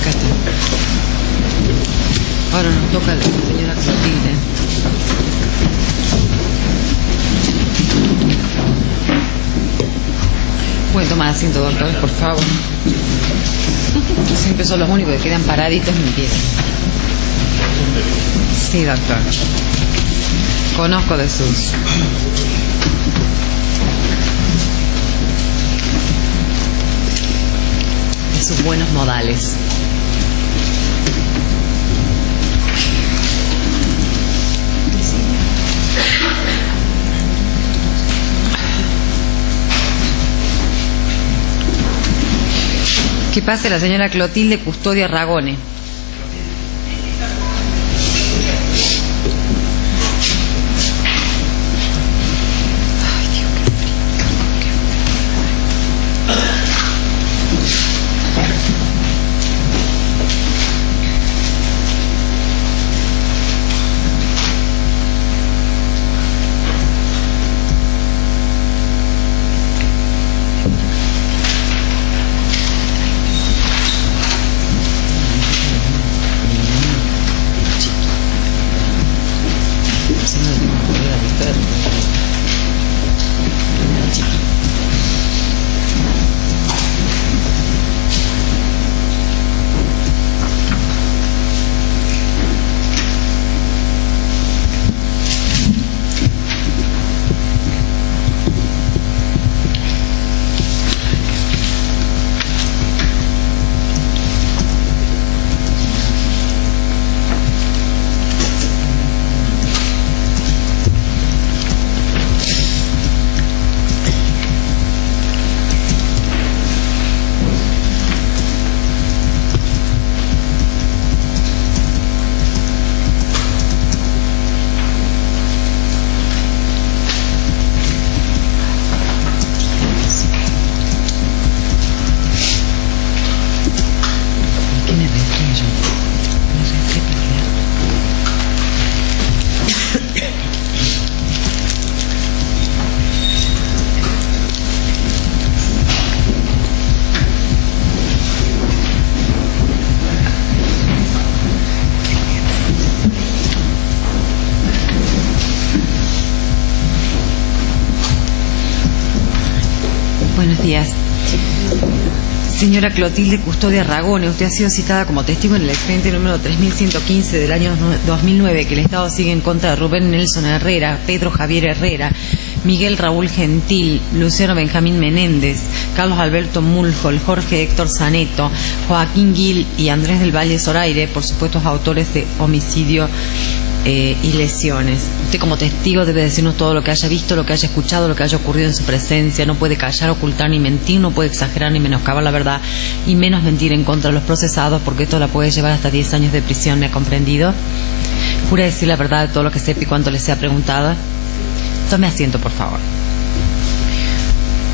Acá está. Ahora nos toca la señora Clotilde. ¿Pueden tomar asiento, doctor, por favor? Siempre son los únicos que quedan paraditos en pie. Sí, doctor. Conozco de sus buenos modales. Que pase la señora Clotilde Custodia Ragone. Buenos días. Señora Clotilde Custodia Ragone, usted ha sido citada como testigo en el expediente número 3115 del año 2009 que el Estado sigue en contra de Rubén Nelson Herrera, Pedro Javier Herrera, Miguel Raúl Gentil, Luciano Benjamín Menéndez, Carlos Alberto Mulhol, Jorge Héctor Zaneto, Joaquín Gil y Andrés del Valle Zoraire por supuestos autores de homicidio y lesiones. Usted como testigo debe decirnos todo lo que haya visto, lo que haya escuchado, lo que haya ocurrido en su presencia. No puede callar, ocultar ni mentir, no puede exagerar ni menoscabar la verdad y menos mentir en contra de los procesados, porque esto la puede llevar hasta 10 años de prisión. ¿Me ha comprendido? ¿Jura decir la verdad de todo lo que sepa y cuanto le sea preguntado? Tome asiento, por favor.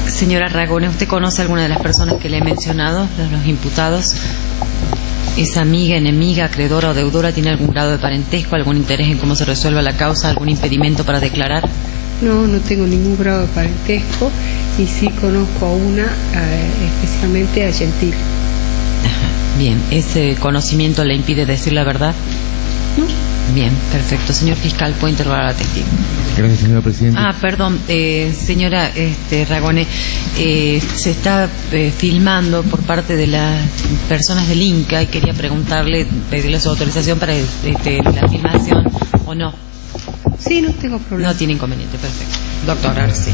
Señora Ragone, ¿usted conoce a alguna de las personas que le he mencionado, de los imputados? ¿Es amiga, enemiga, acreedora o deudora? ¿Tiene algún grado de parentesco, algún interés en cómo se resuelva la causa, algún impedimento para declarar? No, no tengo ningún grado de parentesco y sí conozco a una, especialmente a Gentil. Ajá. Bien, ¿ese conocimiento le impide decir la verdad? No. Bien, perfecto. Señor fiscal, ¿puede interrogar a la testigo? Gracias, señora presidenta. Perdón, señora Ragone, se está filmando por parte de las personas del Inca y quería preguntarle, pedirle su autorización para la filmación o no. Sí, no tengo problema. No tiene inconveniente, perfecto. Doctor, ahora sí.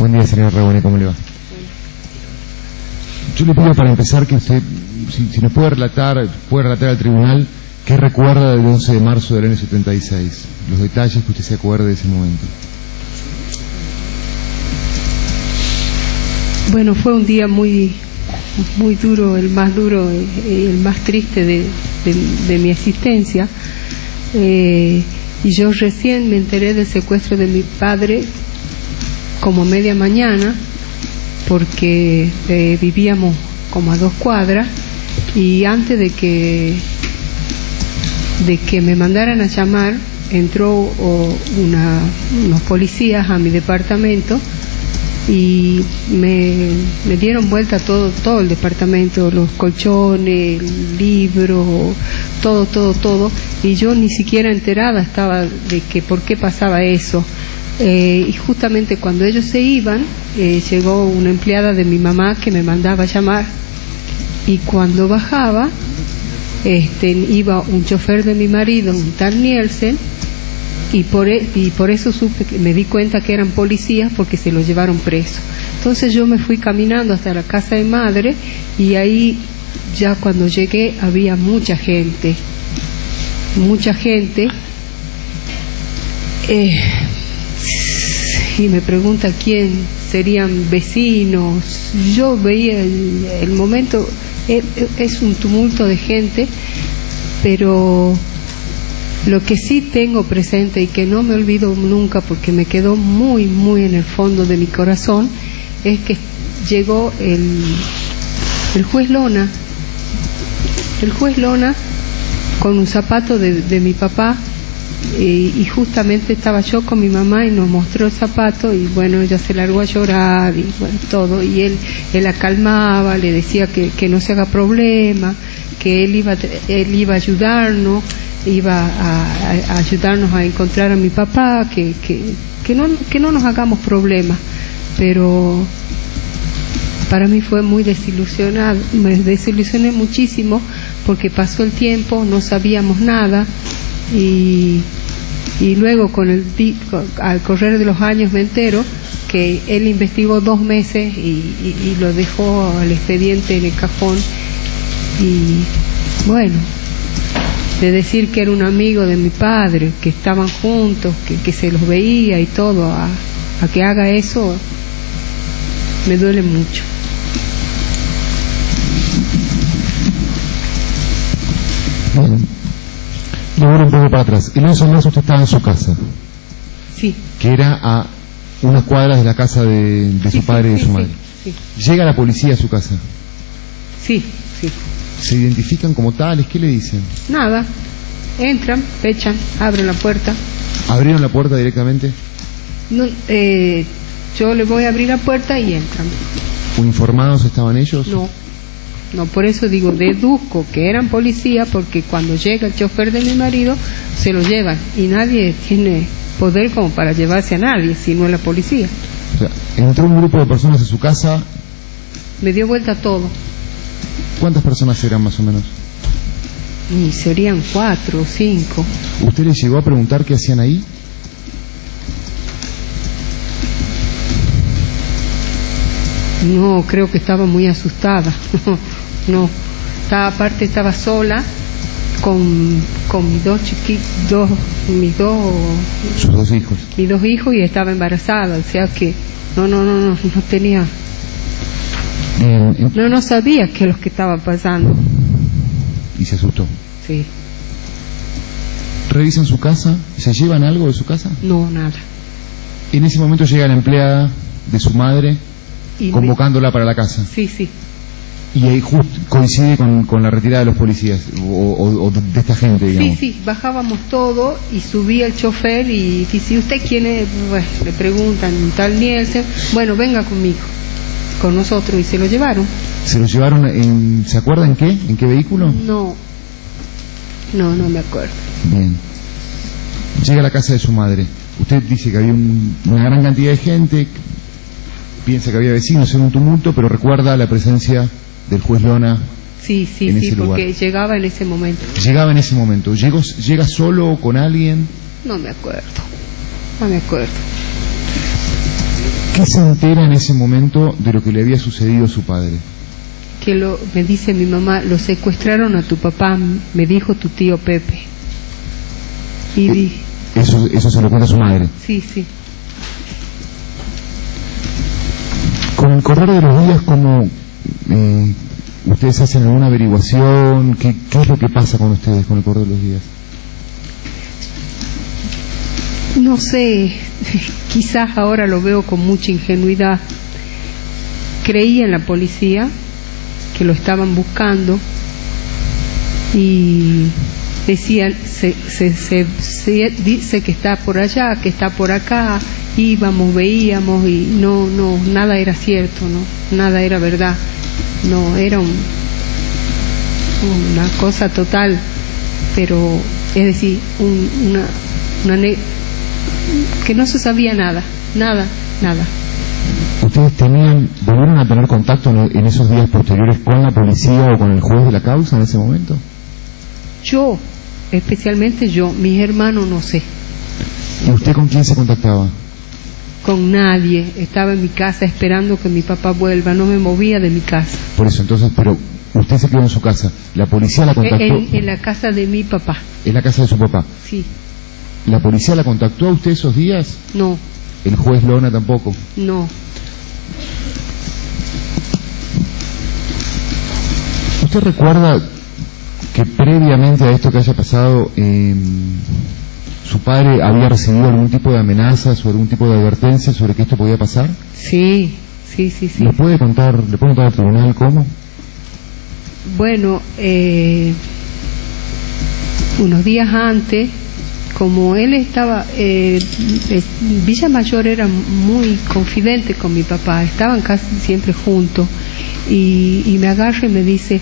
Buen día, señora Ragone, ¿cómo le va? Yo le pido para empezar que usted, si nos puede relatar al tribunal qué recuerda del 11 de marzo del año 76, los detalles que usted se acuerde de ese momento. Bueno, fue un día muy duro, el más triste de mi existencia. Y yo recién me enteré del secuestro de mi padre como media mañana, porque vivíamos como a 2 cuadras, y antes de que me mandaran a llamar, entró unos policías a mi departamento y me dieron vuelta todo el departamento, los colchones, el libro, todo, y yo ni siquiera enterada estaba de que por qué pasaba eso. Y justamente cuando ellos se iban, llegó una empleada de mi mamá que me mandaba a llamar, y cuando bajaba iba un chofer de mi marido, un tal Nielsen, y por eso me di cuenta que eran policías, porque se lo llevaron preso. Entonces yo me fui caminando hasta la casa de madre, y ahí ya cuando llegué había mucha gente, y me pregunta quién serían, vecinos. Yo veía el momento, es un tumulto de gente, pero lo que sí tengo presente y que no me olvido nunca porque me quedó muy, muy en el fondo de mi corazón, es que llegó el juez Lona. El juez Lona con un zapato de mi papá, y justamente estaba yo con mi mamá y nos mostró el zapato, y bueno, ella se largó a llorar y bueno, todo, y él la calmaba, le decía que no se haga problema, que él iba a ayudarnos, iba a ayudarnos a encontrar a mi papá, que no nos hagamos problemas. Pero para mí fue muy desilusionado, me desilusioné muchísimo, porque pasó el tiempo, no sabíamos nada, y luego al correr de los años me entero que él investigó 2 meses y lo dejó al expediente en el cajón. Y bueno, de decir que era un amigo de mi padre, que estaban juntos, que se los veía y todo, a que haga eso, me duele mucho. Ahora un poco para atrás. El 11 de marzo usted estaba en su casa. Sí. Que era a unas cuadras de la casa de su padre y de su madre. Sí. ¿Llega la policía a su casa? Sí. ¿Se identifican como tales? ¿Qué le dicen? Nada. Entran, echan, abren la puerta. ¿Abrieron la puerta directamente? No, yo le voy a abrir la puerta y entran. ¿Uniformados estaban ellos? No, por eso digo, deduzco que eran policías, porque cuando llega el chofer de mi marido, se lo llevan, y nadie tiene poder como para llevarse a nadie, si no es la policía. O sea, entró un grupo de personas a su casa. Me dio vuelta todo. ¿Cuántas personas eran más o menos? Y serían 4 o 5. ¿Usted les llegó a preguntar qué hacían ahí? No, creo que estaba muy asustada. No, aparte estaba sola con mis sus 2 hijos. Mis 2 hijos, y estaba embarazada, o sea que no tenía, no sabía qué es lo que estaba pasando. Y se asustó. Sí. ¿Revisan su casa? ¿Se llevan algo de su casa? No, nada. En ese momento llega la empleada de su madre convocándola para la casa. Sí. Y ahí justo coincide con la retirada de los policías o de esta gente, digamos. Sí, bajábamos todo y subía el chofer y dice, ¿usted quién es? Bueno, le preguntan, tal Nielsen. Bueno, venga conmigo, con nosotros, y se lo llevaron. ¿Se lo llevaron ¿se acuerda en qué? ¿En qué vehículo? No me acuerdo. Bien. Llega a la casa de su madre. Usted dice que había una gran cantidad de gente, piensa que había vecinos en un tumulto, pero recuerda la presencia del juez Lona. Sí, porque llegaba en ese momento. Llegaba en ese momento. ¿Llega solo o con alguien? No me acuerdo. ¿Qué se entera en ese momento de lo que le había sucedido a su padre? Me dice mi mamá, lo secuestraron a tu papá, me dijo tu tío Pepe. Y eso se lo cuenta su madre. Sí. Con el correr de los días, ¿cómo ustedes hacen alguna averiguación? ¿Qué es lo que pasa con ustedes con el correr de los días? No sé, quizás ahora lo veo con mucha ingenuidad. Creía en la policía, que lo estaban buscando, y decían, se dice que está por allá, que está por acá, íbamos, veíamos y no, nada era cierto, no, nada era verdad, no, era una cosa total, pero es decir, que no se sabía nada. ¿Ustedes volvieron a tener contacto en esos días posteriores con la policía o con el juez de la causa en ese momento? Yo, especialmente yo, mis hermanos no sé. ¿Y usted con quién se contactaba? Con nadie, estaba en mi casa esperando que mi papá vuelva, no me movía de mi casa. Por eso, entonces, pero usted se quedó en su casa, ¿la policía la contactó? En la casa de mi papá. ¿En la casa de su papá? Sí. ¿La policía la contactó a usted esos días? No. ¿El juez Lona tampoco? No. ¿Usted recuerda que previamente a esto que haya pasado, su padre había recibido algún tipo de amenazas o algún tipo de advertencia sobre que esto podía pasar? Sí. ¿Le puede contar al tribunal cómo? Bueno, unos días antes, como él estaba, Villa Mayor era muy confidente con mi papá, estaban casi siempre juntos, y me agarra y me dice,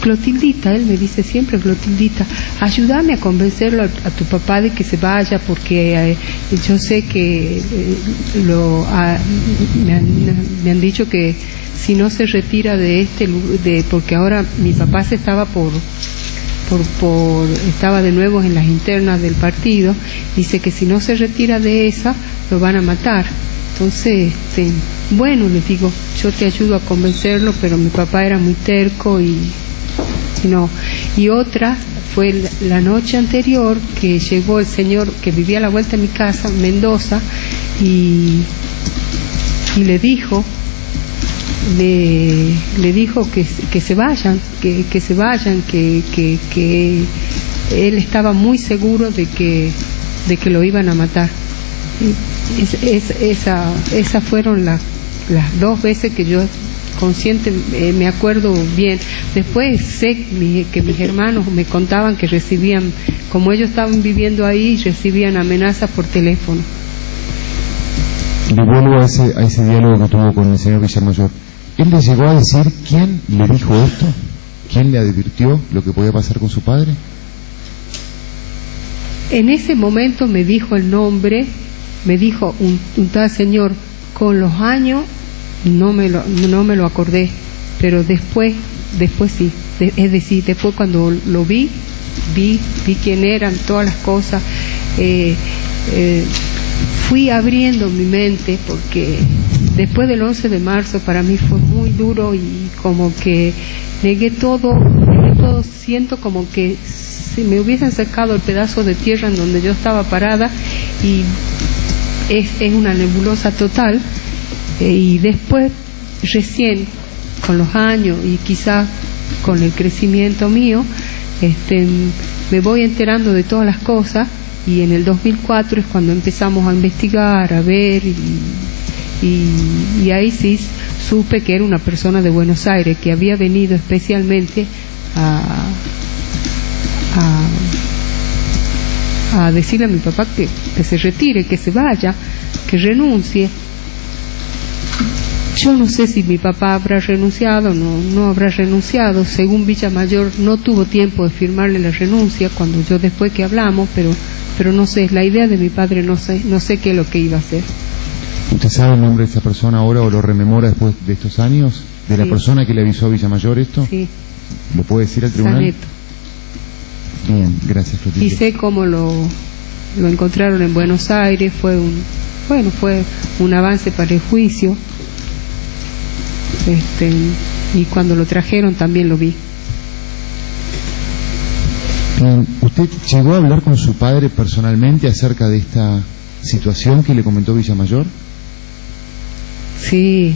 Clotildita, él me dice siempre, Clotildita, ayúdame a convencerlo a tu papá de que se vaya, porque yo sé que me han dicho que si no se retira porque ahora mi papá se estaba estaba de nuevo en las internas del partido, dice que si no se retira de esa, lo van a matar. Entonces, bueno, le digo, yo te ayudo a convencerlo, pero mi papá era muy terco y no. Y otra fue la noche anterior que llegó el señor que vivía a la vuelta de mi casa, Mendoza, y le dijo que se vayan, que él estaba muy seguro de que lo iban a matar. Esas fueron las 2 veces que yo consciente me acuerdo bien. Después sé que mis hermanos me contaban que recibían, como ellos estaban viviendo ahí, recibían amenazas por teléfono. Le vuelvo a ese diálogo que tuvo con el señor Villamayor. ¿Él le llegó a decir quién le dijo esto? ¿Quién le advirtió lo que podía pasar con su padre? En ese momento me dijo el nombre, me dijo un tal señor. Con los años no me lo acordé, pero después sí. Es decir, después cuando lo vi quién eran, todas las cosas. Fui abriendo mi mente, porque después del 11 de marzo para mí fue muy duro y como que negué todo, siento como que si me hubiesen sacado el pedazo de tierra en donde yo estaba parada, y es una nebulosa total. Y después, recién, con los años y quizás con el crecimiento mío, me voy enterando de todas las cosas, y en el 2004 es cuando empezamos a investigar, a ver, y ahí sí supe que era una persona de Buenos Aires, que había venido especialmente a decirle a mi papá que se retire, que se vaya, que renuncie. Yo no sé si mi papá habrá renunciado, no habrá renunciado. Según Villamayor, no tuvo tiempo de firmarle la renuncia cuando yo después que hablamos, pero no sé, la idea de mi padre no sé qué es lo que iba a hacer. ¿Usted sabe el nombre de esa persona ahora o lo rememora después de estos años? ¿De la persona que le avisó a Villamayor esto? Sí. ¿Lo puede decir al tribunal? Saneto. Bien, gracias, Clotilde. Y sé cómo lo encontraron en Buenos Aires, fue un avance para el juicio. Y cuando lo trajeron también lo vi. Bien, ¿usted llegó a hablar con su padre personalmente acerca de esta situación que le comentó Villamayor? Sí,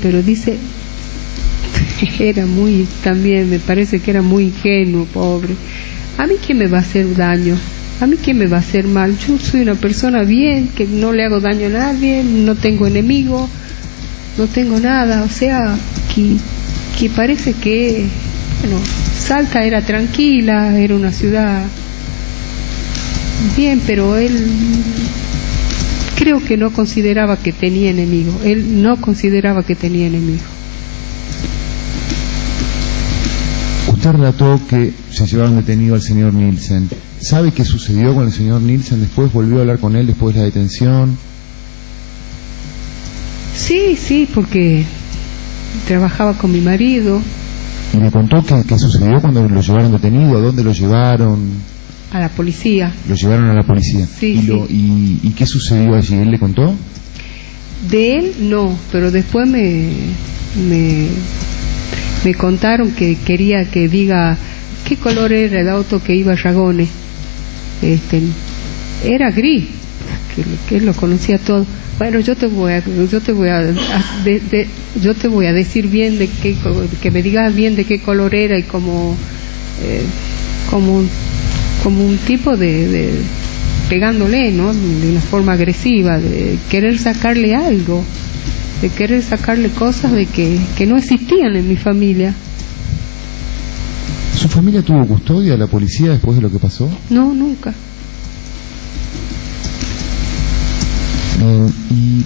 pero dice, también me parece que era muy ingenuo, pobre. ¿A mí quién me va a hacer daño? ¿A mí quién me va a hacer mal? Yo soy una persona bien, que no le hago daño a nadie, no tengo enemigos, no tengo nada. O sea, que parece que, Salta era tranquila, era una ciudad bien, pero él creo que no consideraba que tenía enemigo. Él no consideraba que tenía enemigo. Usted relató que se llevaron detenido al señor Nielsen. ¿Sabe qué sucedió con el señor Nielsen después? ¿Volvió a hablar con él después de la detención? Sí, porque trabajaba con mi marido. ¿Y le contó qué sucedió cuando lo llevaron detenido? ¿A dónde lo llevaron? A la policía. Lo llevaron a la policía. Sí, ¿Y qué sucedió allí? ¿Él le contó? De él no, pero después me contaron que quería que diga qué color era el auto que iba a Ragone. Era gris, que él lo conocía todo. Bueno, yo te voy a decir bien de qué, que me digas bien de qué color era, y como un tipo de pegándole, ¿no? De una forma agresiva, de querer sacarle algo, de querer sacarle cosas de que no existían en mi familia. ¿Su familia tuvo custodia de la policía después de lo que pasó? No, nunca. ¿Y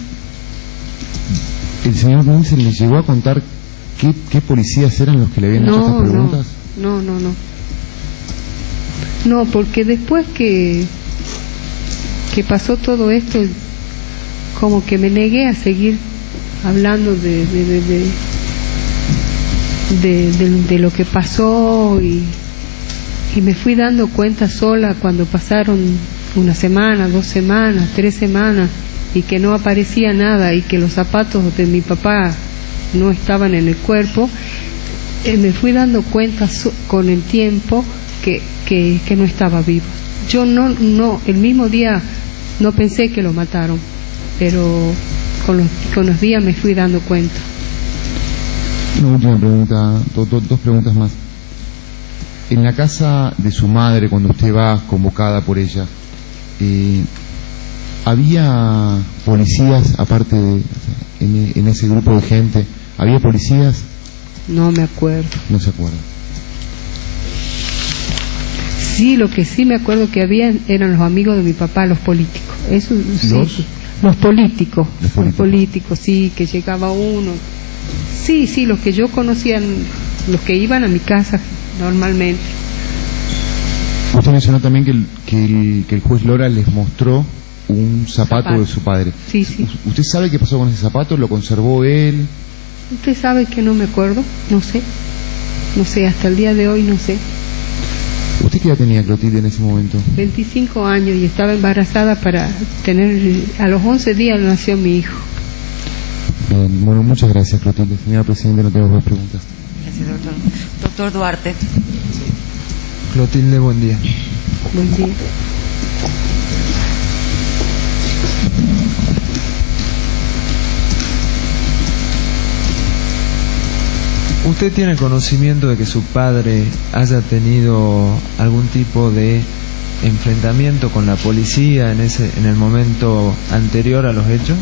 el señor Nielsen le llegó a contar qué policías eran los que le habían hecho estas preguntas? No, porque después que pasó todo esto, como que me negué a seguir hablando de lo que pasó, y me fui dando cuenta sola cuando pasaron una semana, 2 semanas, 3 semanas, y que no aparecía nada, y que los zapatos de mi papá no estaban en el cuerpo. Me fui dando cuenta con el tiempo que no estaba vivo. Yo no el mismo día no pensé que lo mataron, pero con los días me fui dando cuenta. Una última pregunta, dos preguntas más. En la casa de su madre, cuando usted va convocada por ella, ¿había policías, aparte en ese grupo de gente, había policías? No me acuerdo. No se acuerda. Sí, lo que sí me acuerdo que había eran los amigos de mi papá, los políticos. Eso, sí, los políticos, sí, que llegaba uno. Sí, los que yo conocía, los que iban a mi casa normalmente. Usted mencionó también que el juez Lora les mostró un zapato de su padre. Sí. ¿Usted sabe qué pasó con ese zapato? ¿Lo conservó él? Usted sabe que no me acuerdo, no sé, hasta el día de hoy no sé. ¿Usted qué edad tenía, Clotilde, en ese momento? 25 años, y estaba embarazada para tener, a los 11 días nació mi hijo. Bien, bueno, muchas gracias, Clotilde. Señora Presidenta, no tengo más preguntas. Gracias, doctor. Doctor Duarte. Clotilde, buen día. Buen día. ¿Usted tiene conocimiento de que su padre haya tenido algún tipo de enfrentamiento con la policía en el momento anterior a los hechos?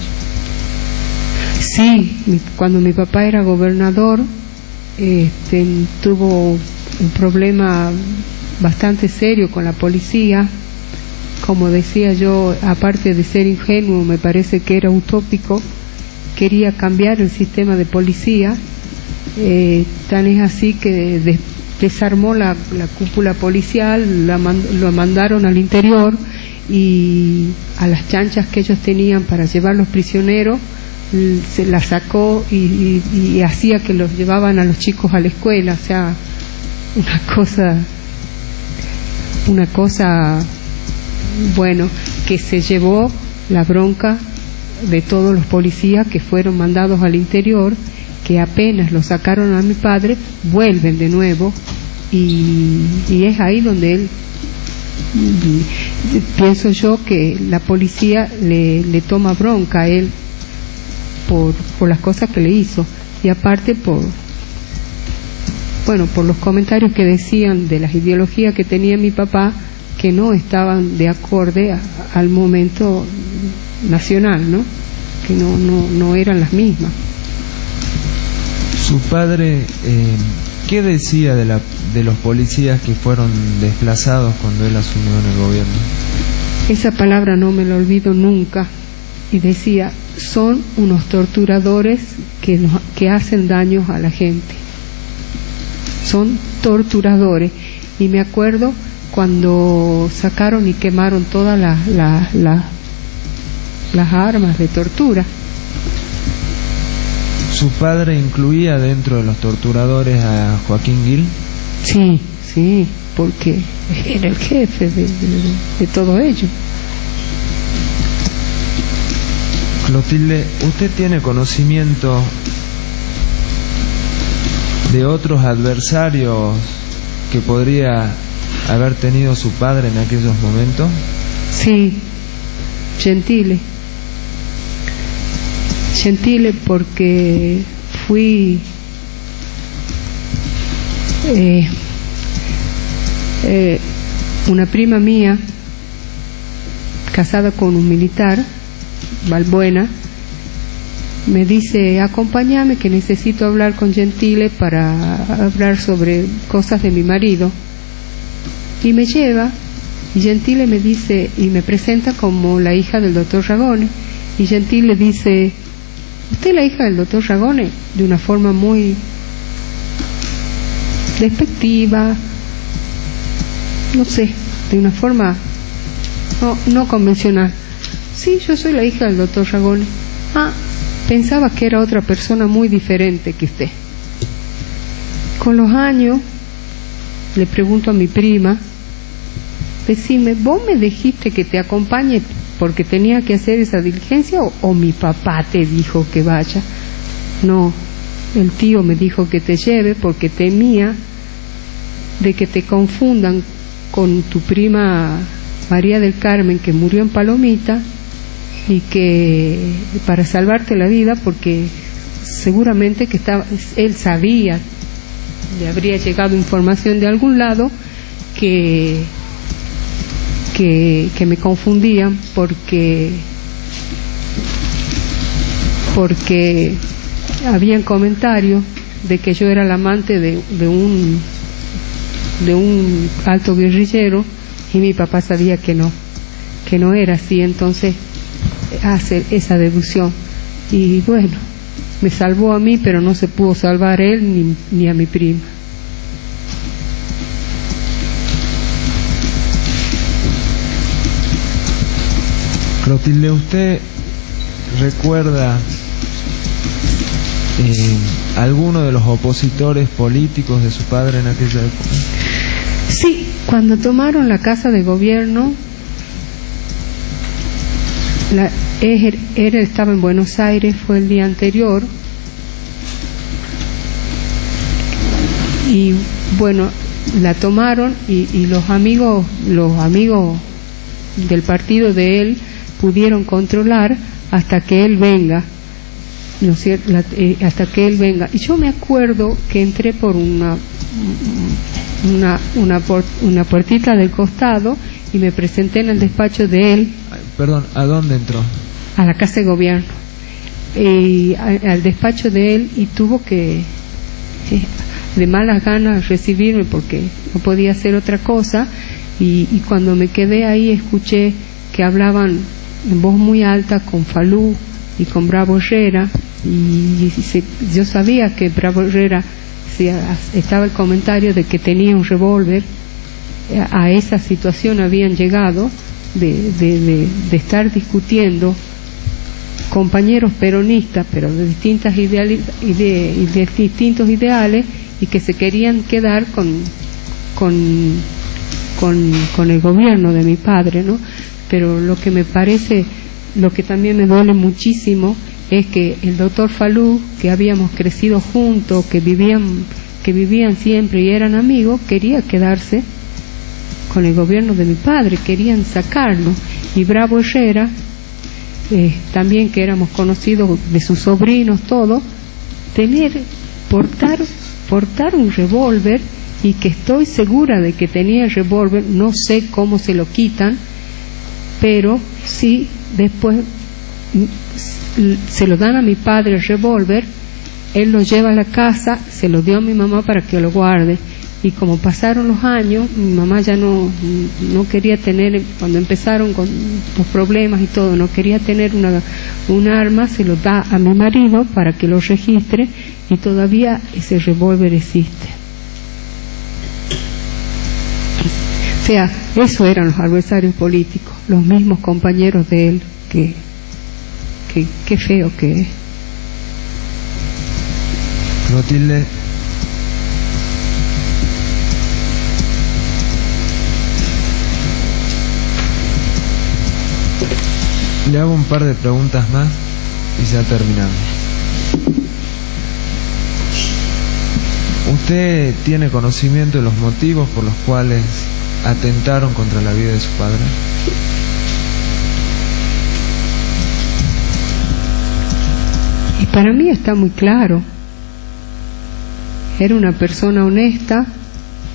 Sí, cuando mi papá era gobernador, tuvo un problema bastante serio con la policía. Como decía yo, aparte de ser ingenuo, me parece que era utópico, quería cambiar el sistema de policía. Tan es así que desarmó la cúpula policial, lo mandaron al interior, y a las chanchas que ellos tenían para llevar los prisioneros se las sacó y hacía que los llevaban a los chicos a la escuela. O sea, una cosa bueno, que se llevó la bronca de todos los policías que fueron mandados al interior, que apenas lo sacaron a mi padre, vuelven de nuevo, y es ahí donde él, pienso yo, que la policía le toma bronca a él por las cosas que le hizo, y aparte por los comentarios que decían de las ideologías que tenía mi papá, que no estaban de acorde al momento nacional, ¿no? Que no eran las mismas. Su padre, ¿qué decía de los policías que fueron desplazados cuando él asumió en el gobierno? Esa palabra no me la olvido nunca, y decía, son unos torturadores que hacen daños a la gente. Son torturadores. Y me acuerdo cuando sacaron y quemaron todas las armas de tortura. ¿Su padre incluía dentro de los torturadores a Joaquín Gil? Sí, sí, porque era el jefe de todo ello. Clotilde, ¿usted tiene conocimiento de otros adversarios que podría haber tenido su padre en aquellos momentos? Sí, Gentile. Gentile porque fui una prima mía casada con un militar, Balbuena, me dice, acompáñame que necesito hablar con Gentile para hablar sobre cosas de mi marido. Y me lleva, y Gentile me dice, y me presenta como la hija del doctor Ragone. Y Gentile dice, ¿usted es la hija del doctor Ragone? De una forma muy despectiva, no sé, de una forma no convencional. Sí, yo soy la hija del doctor Ragone. Ah, pensaba que era otra persona muy diferente que usted. Con los años, le pregunto a mi prima, decime, ¿vos me dijiste que te acompañe porque tenía que hacer esa diligencia o mi papá te dijo que vaya? No, el tío me dijo que te lleve porque temía de que te confundan con tu prima María del Carmen, que murió en Palomita, y que para salvarte la vida, porque seguramente que él sabía, le habría llegado información de algún lado que me confundían porque habían comentarios de que yo era la amante de un alto guerrillero, y mi papá sabía que no era así. Entonces hace esa deducción, y bueno, me salvó a mí, pero no se pudo salvar él ni a mi prima. Clotilde, ¿usted recuerda alguno de los opositores políticos de su padre en aquella época? Sí, cuando tomaron la casa de gobierno, él estaba en Buenos Aires, fue el día anterior, y bueno, la tomaron y los amigos del partido de él pudieron controlar hasta que él venga, ¿no es cierto? Hasta que él venga. Y yo me acuerdo que entré por una puertita del costado y me presenté en el despacho de él. Perdón, ¿a dónde entró? A la casa de gobierno, al despacho de él, y tuvo que de malas ganas recibirme porque no podía hacer otra cosa, y cuando me quedé ahí escuché que hablaban en voz muy alta con Falú y con Bravo Herrera, y yo sabía que Bravo Herrera, estaba el comentario de que tenía un revólver. A esa situación habían llegado de estar discutiendo compañeros peronistas, pero de distintas de distintos ideales, y que se querían quedar con el gobierno de mi padre, ¿no? Pero lo que me parece, lo que también me duele muchísimo, es que el doctor Falú, que habíamos crecido juntos, que vivían siempre y eran amigos, quería quedarse con el gobierno de mi padre, querían sacarlo. Y Bravo Herrera, también, que éramos conocidos de sus sobrinos, todo, portar un revólver, y que estoy segura de que tenía el revólver, no sé cómo se lo quitan, pero sí, después se lo dan a mi padre el revólver, él lo lleva a la casa, se lo dio a mi mamá para que lo guarde, Y como pasaron los años, mi mamá ya no quería tener, cuando empezaron con los problemas y todo, no quería tener un arma, se lo da a mi marido para que lo registre, y todavía ese revólver existe. O sea, eso eran los adversarios políticos, los mismos compañeros de él, qué feo que es. Clotilde, le hago un par de preguntas más y ya terminamos. ¿Usted tiene conocimiento de los motivos por los cuales atentaron contra la vida de su padre? Y para mí está muy claro. Era una persona honesta,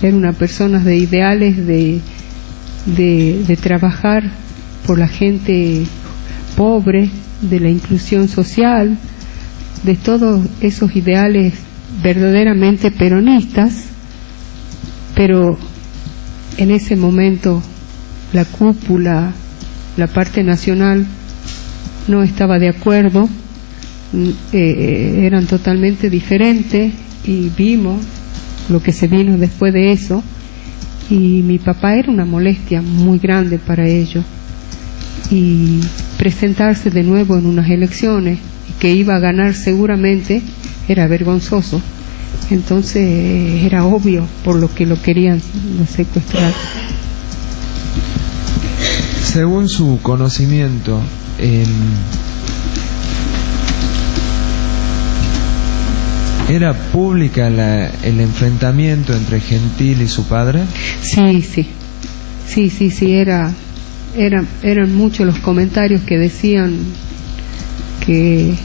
era una persona de ideales, de trabajar por la gente pobre, de la inclusión social, de todos esos ideales verdaderamente peronistas, pero en ese momento la cúpula, la parte nacional, no estaba de acuerdo, eran totalmente diferentes, y vimos lo que se vino después de eso, y mi papá era una molestia muy grande para ellos, y presentarse de nuevo en unas elecciones y que iba a ganar seguramente era vergonzoso. Entonces era obvio por lo que lo querían secuestrar. Según su conocimiento, ¿era pública el enfrentamiento entre Gentil y su padre? Sí, eran muchos los comentarios que decían que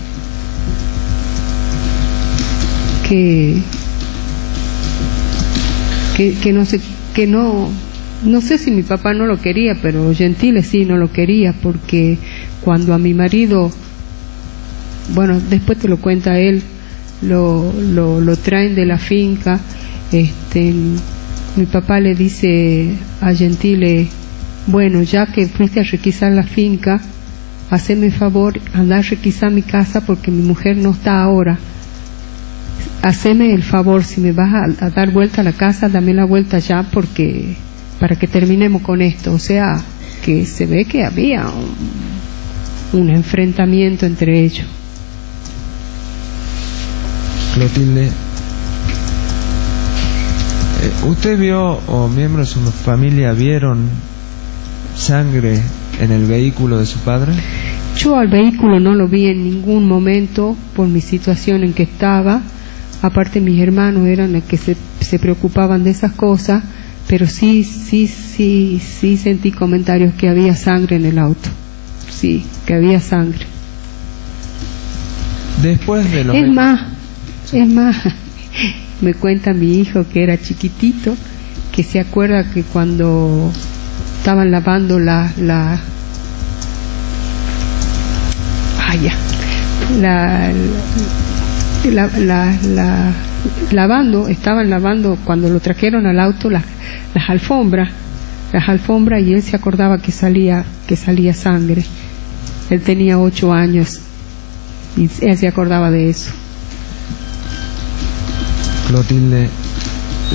no sé si mi papá no lo quería, pero Gentile sí no lo quería, porque cuando a mi marido, bueno, después te lo cuenta él, lo traen de la finca, mi papá le dice a Gentile: bueno, ya que fuiste a requisar la finca, haceme favor, anda a requisar mi casa porque mi mujer no está ahora. Haceme el favor, si me vas a dar vuelta a la casa, dame la vuelta ya, porque para que terminemos con esto. O sea, que se ve que había un enfrentamiento entre ellos. Clotilde, ¿usted vio o miembros de su familia vieron sangre en el vehículo de su padre? Yo al vehículo no lo vi en ningún momento por mi situación en que estaba. Aparte, mis hermanos eran los que se preocupaban de esas cosas, pero sí sentí comentarios que había sangre en el auto. Sí, que había sangre. Después de los... Es más, me cuenta mi hijo, que era chiquitito, que se acuerda que cuando estaban lavando estaban lavando cuando lo trajeron al auto las alfombras, y él se acordaba que salía sangre. Él tenía 8 años y él se acordaba de eso. Clotilde,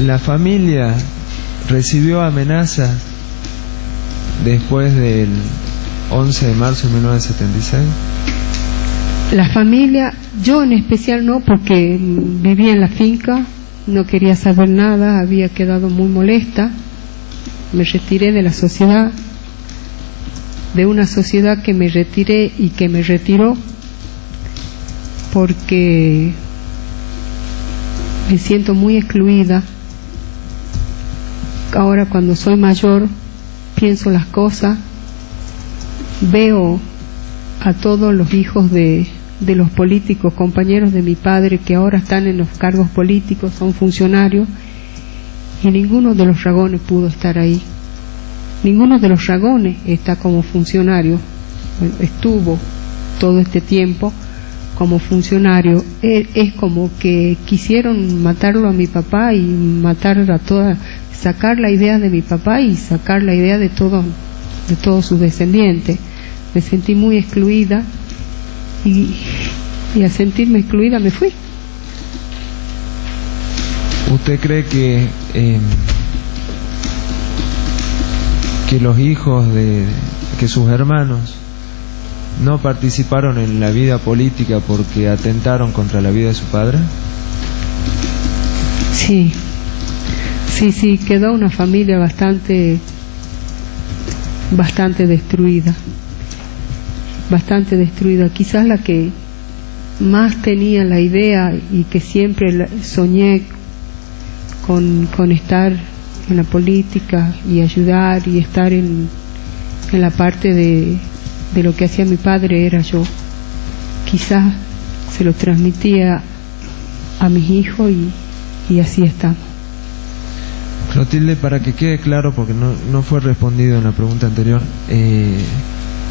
¿la familia recibió amenazas después del 11 de marzo de 1976? La familia, yo en especial no, porque vivía en la finca, no quería saber nada, había quedado muy molesta, me retiré de la sociedad, de una sociedad que me retiré y que me retiró, porque me siento muy excluida. Ahora, cuando soy mayor, pienso las cosas, veo a todos los hijos de los políticos, compañeros de mi padre, que ahora están en los cargos políticos, son funcionarios, y ninguno de los Ragones pudo estar ahí. Ninguno de los Ragones está como funcionario, estuvo todo este tiempo, como funcionario, es como que quisieron matarlo a mi papá y matar a toda, sacar la idea de mi papá y sacar la idea de todos sus descendientes. Me sentí muy excluida y al sentirme excluida me fui. ¿Usted cree que los hijos que sus hermanos no participaron en la vida política porque atentaron contra la vida de su padre? Sí, quedó una familia bastante destruida, quizás la que más tenía la idea y que siempre soñé con estar en la política y ayudar y estar en la parte de lo que hacía mi padre era yo. Quizás se lo transmitía a mis hijos y así estamos. Clotilde, para que quede claro, porque no fue respondido en la pregunta anterior,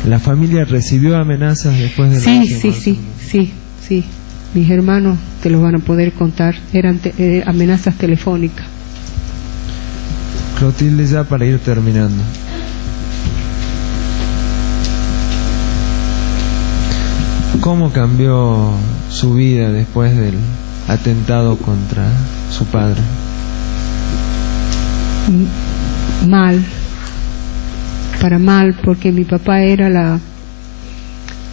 ¿la familia recibió amenazas después de la Sí. Mis hermanos te los van a poder contar, eran amenazas telefónicas. Clotilde, ya para ir terminando, ¿cómo cambió su vida después del atentado contra su padre? Mal, porque mi papá era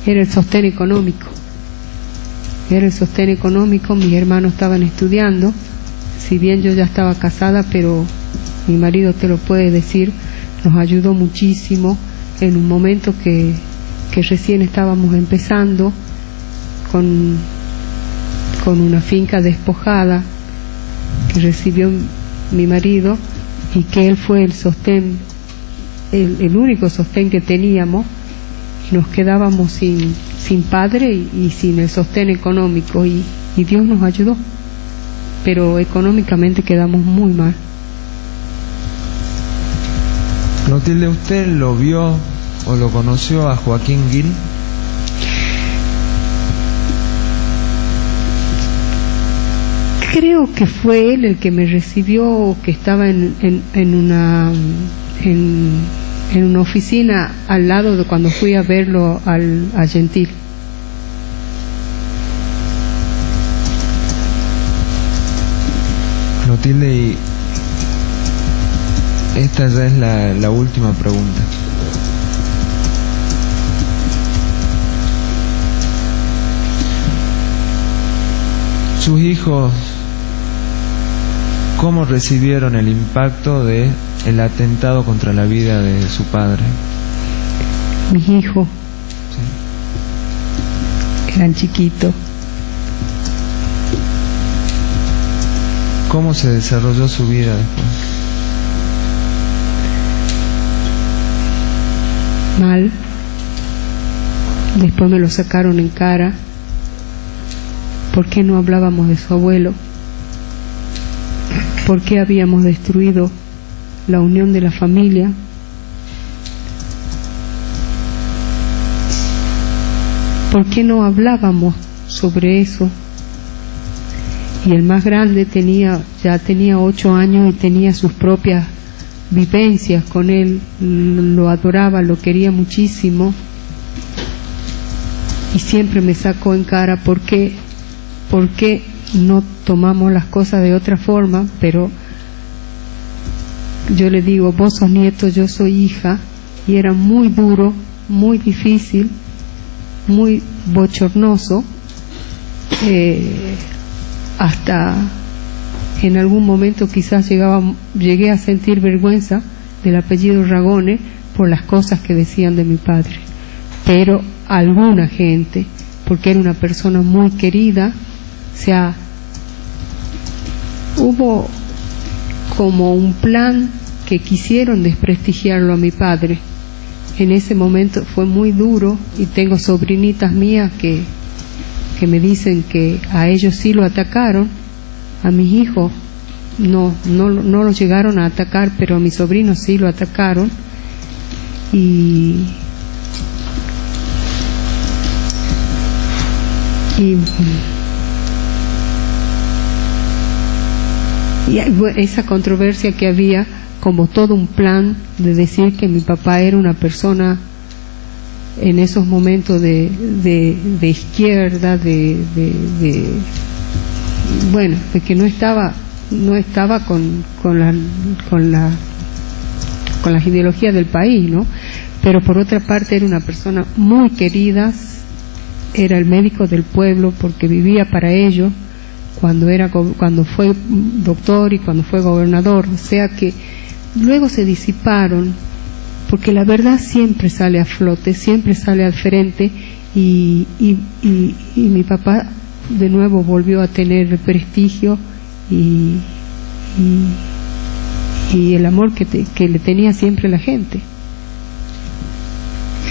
el sostén económico. Mis hermanos estaban estudiando, si bien yo ya estaba casada, pero mi marido te lo puede decir, nos ayudó muchísimo en un momento que recién estábamos empezando con una finca despojada que recibió mi marido y que él fue el sostén, el único sostén que teníamos, y nos quedábamos sin padre y sin el sostén económico y Dios nos ayudó, pero económicamente quedamos muy mal. Clotilde, ¿usted lo vio o lo conoció a Joaquín Gil? Creo que fue él el que me recibió, que estaba en una oficina al lado de cuando fui a verlo a Gentil. Clotilde, y esta ya es la última pregunta. Sus hijos, ¿cómo recibieron el impacto de el atentado contra la vida de su padre? Mis hijos eran chiquitos. ¿Cómo se desarrolló su vida después? Mal. Después me lo sacaron en cara. ¿Por qué no hablábamos de su abuelo? ¿Por qué habíamos destruido la unión de la familia? ¿Por qué no hablábamos sobre eso? Y el más grande ya tenía 8 años y tenía sus propias vivencias con él, lo adoraba, lo quería muchísimo y siempre me sacó en cara por qué no tomamos las cosas de otra forma. Pero yo le digo, vos sos nieto, yo soy hija, y era muy duro, muy difícil, muy bochornoso, hasta en algún momento quizás llegué a sentir vergüenza del apellido Ragone por las cosas que decían de mi padre. Pero alguna gente, porque era una persona muy querida, hubo como un plan que quisieron desprestigiarlo a mi padre. En ese momento fue muy duro, y tengo sobrinitas mías que me dicen que a ellos sí lo atacaron, a mis hijos no los llegaron a atacar, pero a mis sobrinos sí lo atacaron. Y esa controversia que había, como todo un plan de decir que mi papá era una persona en esos momentos de izquierda, de que no estaba con las ideologías del país, ¿no? Pero por otra parte era una persona muy querida, era el médico del pueblo porque vivía para ello cuando fue doctor y cuando fue gobernador, o sea que luego se disiparon, porque la verdad siempre sale a flote, siempre sale al frente, y mi papá de nuevo volvió a tener prestigio y el amor que le tenía siempre la gente.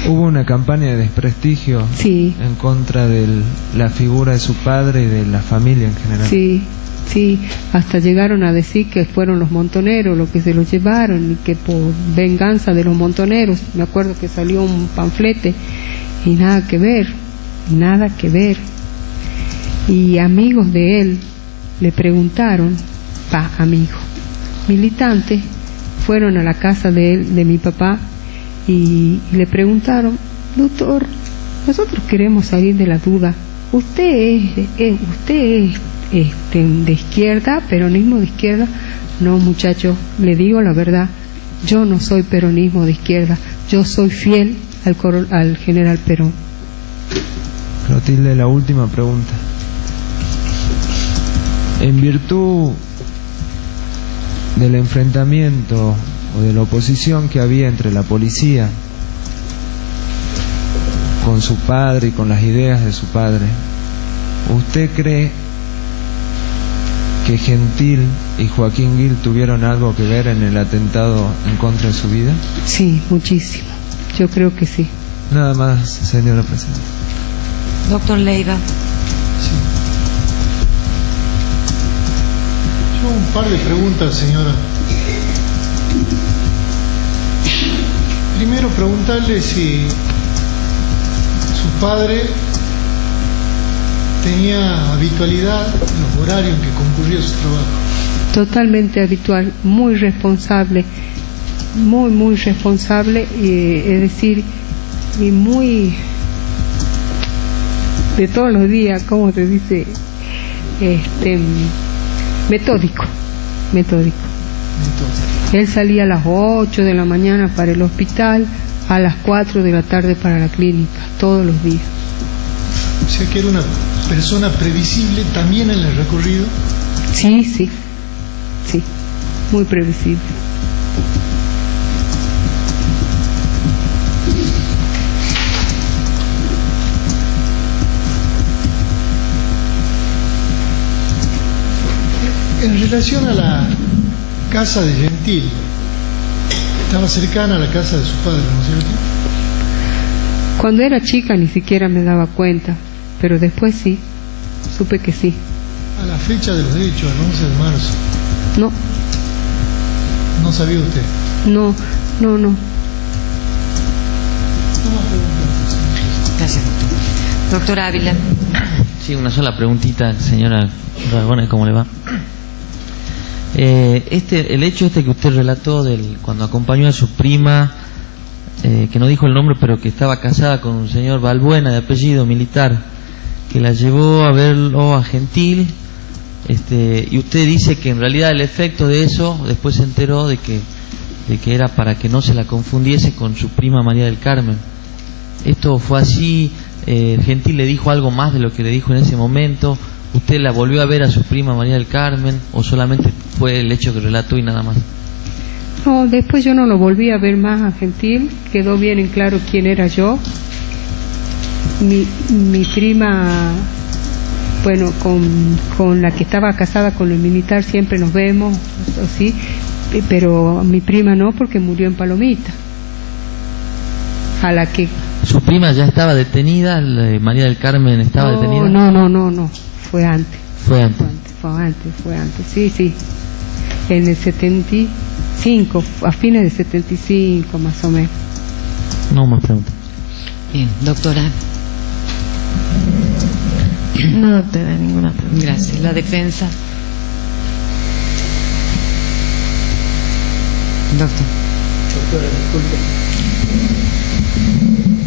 Hubo una campaña de desprestigio en contra de la figura de su padre y de la familia en general. Sí, hasta llegaron a decir que fueron los montoneros los que se los llevaron y que por venganza de los montoneros, me acuerdo que salió un panflete y nada que ver. Y amigos de él le preguntaron, amigos, militantes, fueron a la casa de él, de mi papá, y le preguntaron, doctor, nosotros queremos salir de la duda, usted es de izquierda, peronismo de izquierda. No, muchacho, le digo la verdad, yo no soy peronismo de izquierda, yo soy fiel al general Perón. Clotilde, la última pregunta. En virtud del enfrentamiento o de la oposición que había entre la policía con su padre y con las ideas de su padre, ¿usted cree que Gentil y Joaquín Gil tuvieron algo que ver en el atentado en contra de su vida? Sí, muchísimo. Yo creo que sí. Nada más, señora presidenta. Doctor Leiva. Sí. Yo un par de preguntas, señora. Primero, preguntarle si su padre tenía habitualidad en los horarios en que concurría su trabajo. Totalmente habitual, muy responsable, muy responsable, es decir, y muy de todos los días, ¿cómo se dice? Metódico. Él salía a las 8 de la mañana para el hospital, a las 4 de la tarde para la clínica, todos los días. O sea que era una persona previsible también en el recorrido. Sí, muy previsible. En relación a la casa de Gentil, estaba cercana a la casa de su padre, ¿no es cierto? Cuando era chica ni siquiera me daba cuenta, pero después sí, supe que sí. A la fecha de los hechos, el 11 de marzo. No. ¿No sabía usted? No. Gracias, doctor. Doctora Ávila. Sí, una sola preguntita, señora Ragone, ¿cómo le va? El hecho que usted relató cuando acompañó a su prima, que no dijo el nombre, pero que estaba casada con un señor Balbuena de apellido militar, que la llevó a verlo a Gentil, y usted dice que en realidad el efecto de eso, después se enteró de que era para que no se la confundiese con su prima María del Carmen. ¿Esto fue así? ¿Gentil le dijo algo más de lo que le dijo en ese momento? ¿Usted la volvió a ver a su prima María del Carmen o solamente fue el hecho que relató y nada más? No, después yo no lo volví a ver más a Gentil, quedó bien en claro quién era yo. Mi prima, bueno, con la que estaba casada con el militar siempre nos vemos, ¿sí? Pero mi prima no, porque murió en Palomita. A la que... ¿Su prima ya estaba detenida? ¿María del Carmen estaba detenida? No, fue antes. Fue antes, Sí. En el 75, a fines de 75 más o menos. No más preguntas. Bien, doctora. No, doctora, ninguna pregunta. Gracias. ¿La defensa? Doctor. Doctora, disculpe.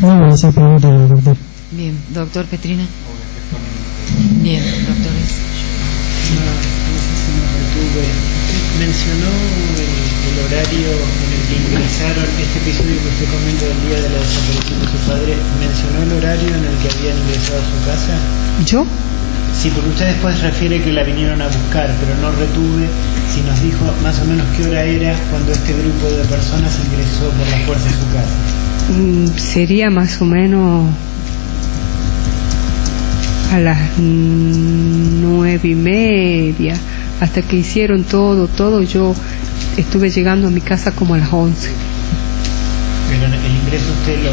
No, esa pregunta, doctor. Bien. ¿Doctor Petrina? Bien, doctores. No sé si me retuve. Mencionó el horario en el que ingresaron, este episodio que usted comenta del día de la desaparición de su padre, ¿mencionó el horario en el que habían ingresado a su casa? ¿Yo? Sí, porque usted después refiere que la vinieron a buscar, pero no retuve si nos dijo más o menos qué hora era cuando este grupo de personas ingresó por la fuerza de su casa. Sería más o menos a las 9:30, hasta que hicieron todo, yo estuve llegando a mi casa como a las 11. Pero el ingreso usted lo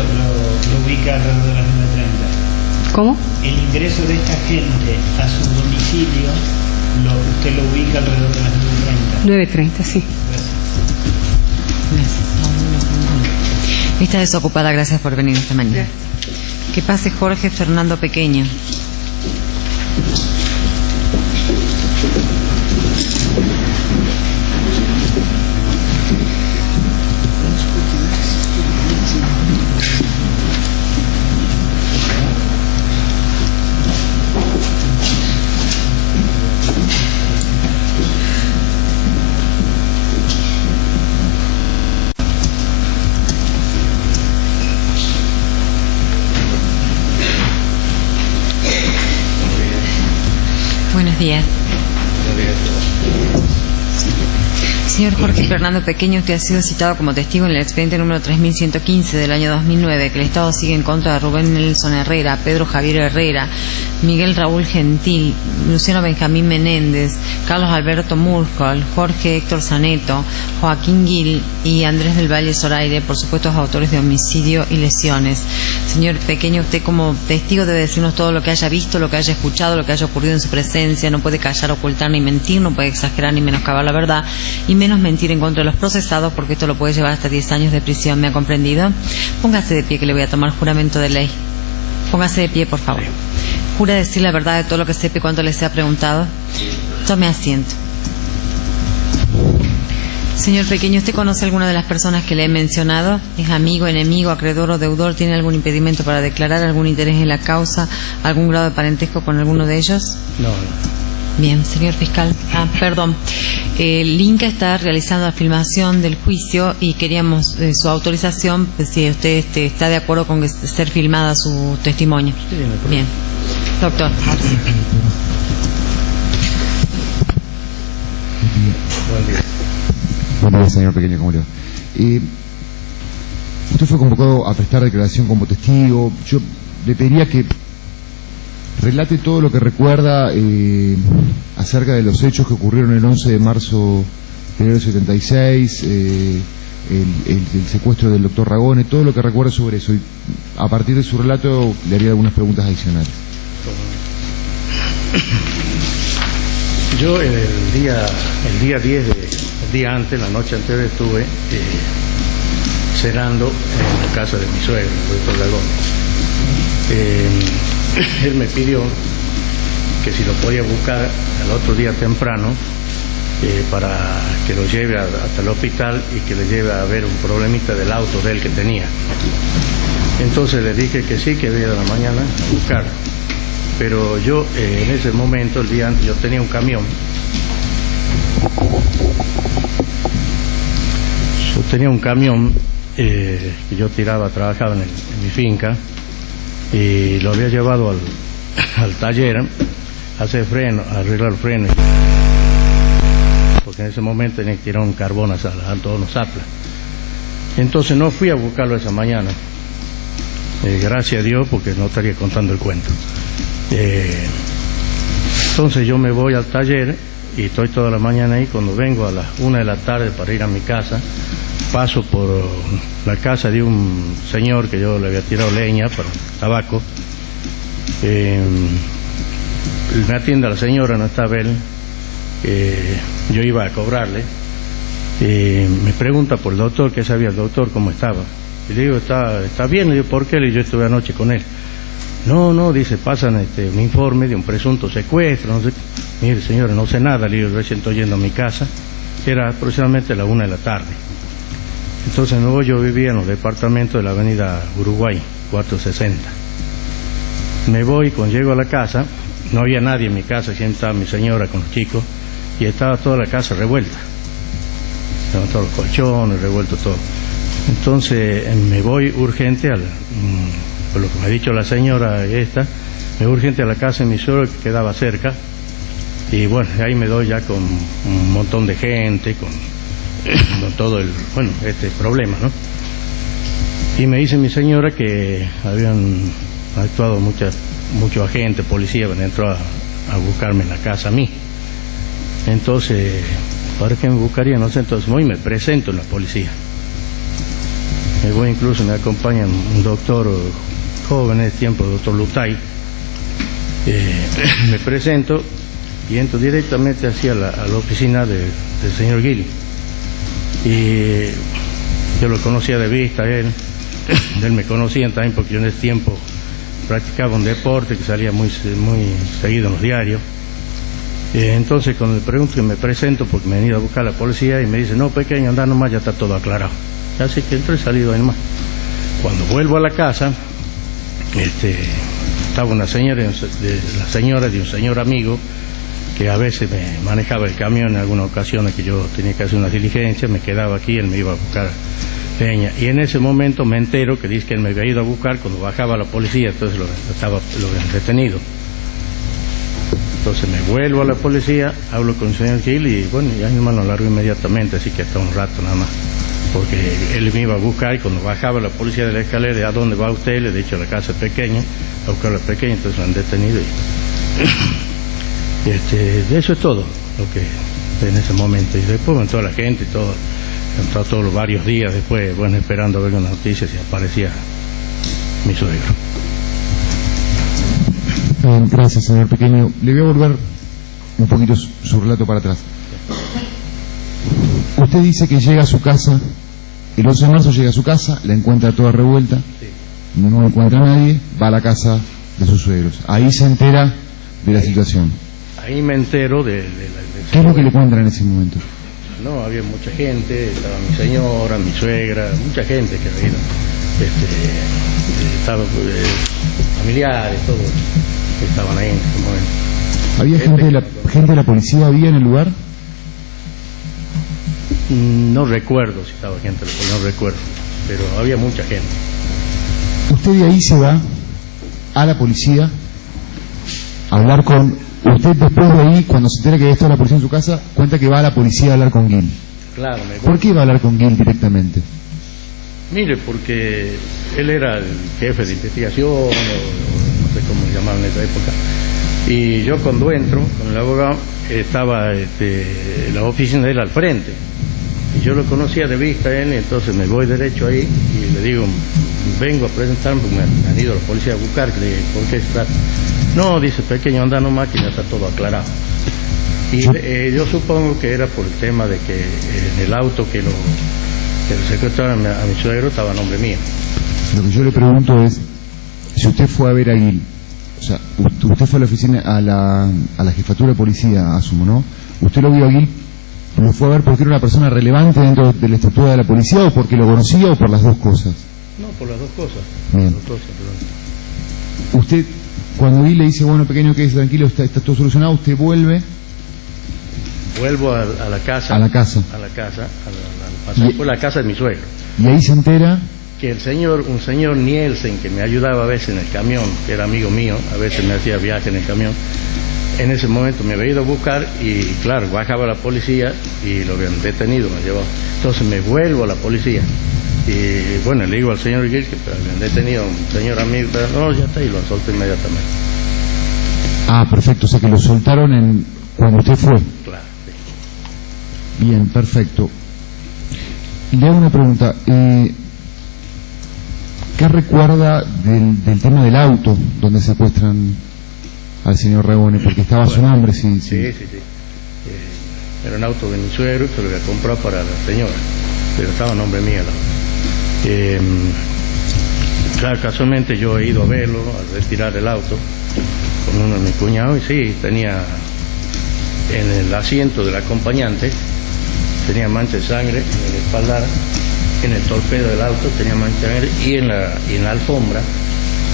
ubica alrededor de las 9:30. ¿Cómo? El ingreso de esta gente a su domicilio, usted lo ubica alrededor de las 9:30. 9:30, sí. Gracias. Está desocupada, gracias por venir esta mañana. Gracias. Que pase Jorge Fernando Pequeño. Buenos días. Señor Jorge Fernando Pequeño, usted ha sido citado como testigo en el expediente número 3115 del año 2009, que el Estado sigue en contra de Rubén Nelson Herrera, Pedro Javier Herrera, Miguel Raúl Gentil, Luciano Benjamín Menéndez, Carlos Alberto Murcal, Jorge Héctor Zaneto, Joaquín Gil y Andrés del Valle Zoraire, por supuesto autores de homicidio y lesiones. Señor Pequeño, usted como testigo debe decirnos todo lo que haya visto, lo que haya escuchado, lo que haya ocurrido en su presencia. No puede callar, ocultar ni mentir, no puede exagerar ni menoscabar la verdad, y menos mentir en contra de los procesados, porque esto lo puede llevar hasta 10 años de prisión. ¿Me ha comprendido? Póngase de pie, que le voy a tomar juramento de ley. Póngase de pie, por favor. ¿Jura decir la verdad de todo lo que sepa y cuánto le sea preguntado? Tome asiento. Señor Pequeño, ¿usted conoce alguna de las personas que le he mencionado? ¿Es amigo, enemigo, acreedor o deudor? ¿Tiene algún impedimento para declarar, algún interés en la causa, algún grado de parentesco con alguno de ellos? No. Bien, señor fiscal. Perdón. El Inca está realizando la filmación del juicio y queríamos su autorización, pues, si usted está de acuerdo con que ser filmada su testimonio. Sí, no hay problema. Bien. Doctor. Buen día. Buen día, señor Pequeño, ¿cómo le va? Usted fue convocado a prestar declaración como testigo. Yo le pediría que relate todo lo que recuerda acerca de los hechos que ocurrieron el 11 de marzo del 76, el secuestro del doctor Ragone, todo lo que recuerda sobre eso. Y a partir de su relato le haría algunas preguntas adicionales. Yo el día 10, el día antes, la noche anterior, estuve cenando en la casa de mi suegro, el doctor Ragone. Él me pidió que si lo podía buscar al otro día temprano para que lo lleve hasta el hospital y que le lleve a ver un problemita del auto de él que tenía. Entonces le dije que sí, que iba a la mañana a buscarlo. Pero yo en ese momento, el día antes, yo tenía un camión. Yo tenía un camión que yo trabajaba en mi finca, y lo había llevado al taller a hacer freno, a arreglar frenos, porque en ese momento tenía que tirar un carbón a todos los zaplas. Entonces no fui a buscarlo esa mañana, gracias a Dios, porque no estaría contando el cuento. Entonces yo me voy al taller y estoy toda la mañana ahí. Cuando vengo a las 1 de la tarde para ir a mi casa, paso por la casa de un señor que yo le había tirado leña para tabaco. Me atiende la señora, no estaba él. Yo iba a cobrarle. Me pregunta por el doctor, que sabía el doctor cómo estaba. Y le digo, está bien. Le digo, ¿por qué? Le digo, yo estuve anoche con él. No, dice, pasan un informe de un presunto secuestro, no sé. Mire, señores, no sé nada, le digo, recién estoy yendo a mi casa, era aproximadamente la 1 de la tarde. Entonces luego yo vivía en los departamentos de la avenida Uruguay, 460. Me voy, cuando llego a la casa, no había nadie en mi casa, siempre estaba mi señora con los chicos, y estaba toda la casa revuelta. Estaban todos los colchones, revuelto todo. Entonces me voy urgente, por lo que me ha dicho la señora esta, me voy urgente a la casa de mi suegro que quedaba cerca, y bueno, ahí me doy ya con un montón de gente, con todo este problema, ¿no? Y me dice mi señora que habían actuado muchos agentes, policía, entró a buscarme en la casa a mí. Entonces, ¿para qué me buscaría? No sé, entonces voy y me presento en la policía. Me voy, incluso me acompaña un doctor joven en ese tiempo, el doctor Lutay. Me presento y entro directamente hacia la oficina del señor Gil. Y yo lo conocía de vista, él me conocía también porque yo en ese tiempo practicaba un deporte que salía muy seguido en los diarios. Entonces cuando le pregunto que me presento porque me he ido a buscar a la policía y me dice, no, pequeño, anda nomás, ya está todo aclarado. Así que entro y salido ahí nomás. Cuando vuelvo a la casa, estaba una señora, la señora de un señor amigo que a veces me manejaba el camión en algunas ocasiones que yo tenía que hacer una diligencia, me quedaba aquí, él me iba a buscar leña. Y en ese momento me entero que dice que él me había ido a buscar cuando bajaba la policía, entonces lo habían retenido. Entonces me vuelvo a la policía, hablo con el señor Gil y bueno, ya nomás lo largo inmediatamente, así que hasta un rato nada más. Porque él me iba a buscar y cuando bajaba la policía de la escalera, ¿a dónde va usted? Le he dicho a la casa pequeña, a buscar a la pequeña, entonces lo han detenido. Eso es todo lo que en ese momento. Y después entró la gente y todo, entró todos los varios días después, bueno, esperando a ver las noticias y aparecía mi suegro. Gracias, señor Pequeño. Le voy a volver un poquito su relato para atrás. Usted dice que llega a su casa, el 11 de marzo llega a su casa, la encuentra toda revuelta, sí. No encuentra a nadie, va a la casa de sus suegros. Ahí se entera de la situación. Ahí me entero de ¿Qué es lo que le cuentan en ese momento? No, había mucha gente, estaba mi señora, mi suegra, mucha gente que había ido. Estaban familiares, todos estaban ahí en ese momento. ¿Había gente de la policía había en el lugar? No recuerdo si estaba gente, no recuerdo, pero había mucha gente. Usted de ahí se va a la policía a hablar con... Usted después de ahí, cuando se entera que esto es la policía en su casa, cuenta que va a la policía a hablar con Gil. Claro, ¿Por qué va a hablar con Gil directamente? Mire, porque él era el jefe de investigación, o no sé cómo le llamaban en esa época. Y yo cuando entro con el abogado, estaba la oficina de él al frente. Y yo lo conocía de vista a él, y entonces me voy derecho ahí y le digo, vengo a presentarme, porque me han ido los policías a buscar, que le digo, ¿por qué se trata? No, dice, pequeño, anda nomás, que ya está todo aclarado. Y yo supongo que era por el tema de que en el auto que lo secuestraron a mi suegro estaba a nombre mío. Lo que yo le pregunto es, si usted fue a ver a Gil, o sea, usted fue a la oficina, a la jefatura de policía, asumo, ¿no? ¿Usted lo vio a Gil? ¿Lo fue a ver porque era una persona relevante dentro de la estructura de la policía o porque lo conocía o por las dos cosas? No, por las dos cosas. Bien. Por las dos cosas, perdón. Usted, cuando Gil le dice, bueno, pequeño, quédese tranquilo, está todo solucionado, usted vuelve... Vuelvo a la casa. A la casa. A la casa, pasar por la casa de mi suegro. Y ahí se entera... Que un señor Nielsen, que me ayudaba a veces en el camión, que era amigo mío, a veces me hacía viaje en el camión, en ese momento me había ido a buscar y claro, bajaba la policía y lo habían detenido, me llevó. Entonces me vuelvo a la policía y bueno, le digo al señor Gil que habían detenido a un señor amigo, pero no, ya está, y lo solté inmediatamente. Ah, perfecto, o sea que lo soltaron cuando usted fue. Claro, sí. Bien, perfecto. Le hago una pregunta, ¿qué recuerda del tema del auto donde secuestran al señor Rebone? Porque estaba su nombre, sí. Sí. Era un auto de mi suegro que lo había comprado para la señora, pero estaba a nombre mío el auto. Claro, casualmente yo he ido a verlo, a retirar el auto con uno de mis cuñados, y sí, tenía en el asiento del acompañante, tenía mancha de sangre en el espaldar, en el torpedo del auto tenía mancha de sangre, y en la alfombra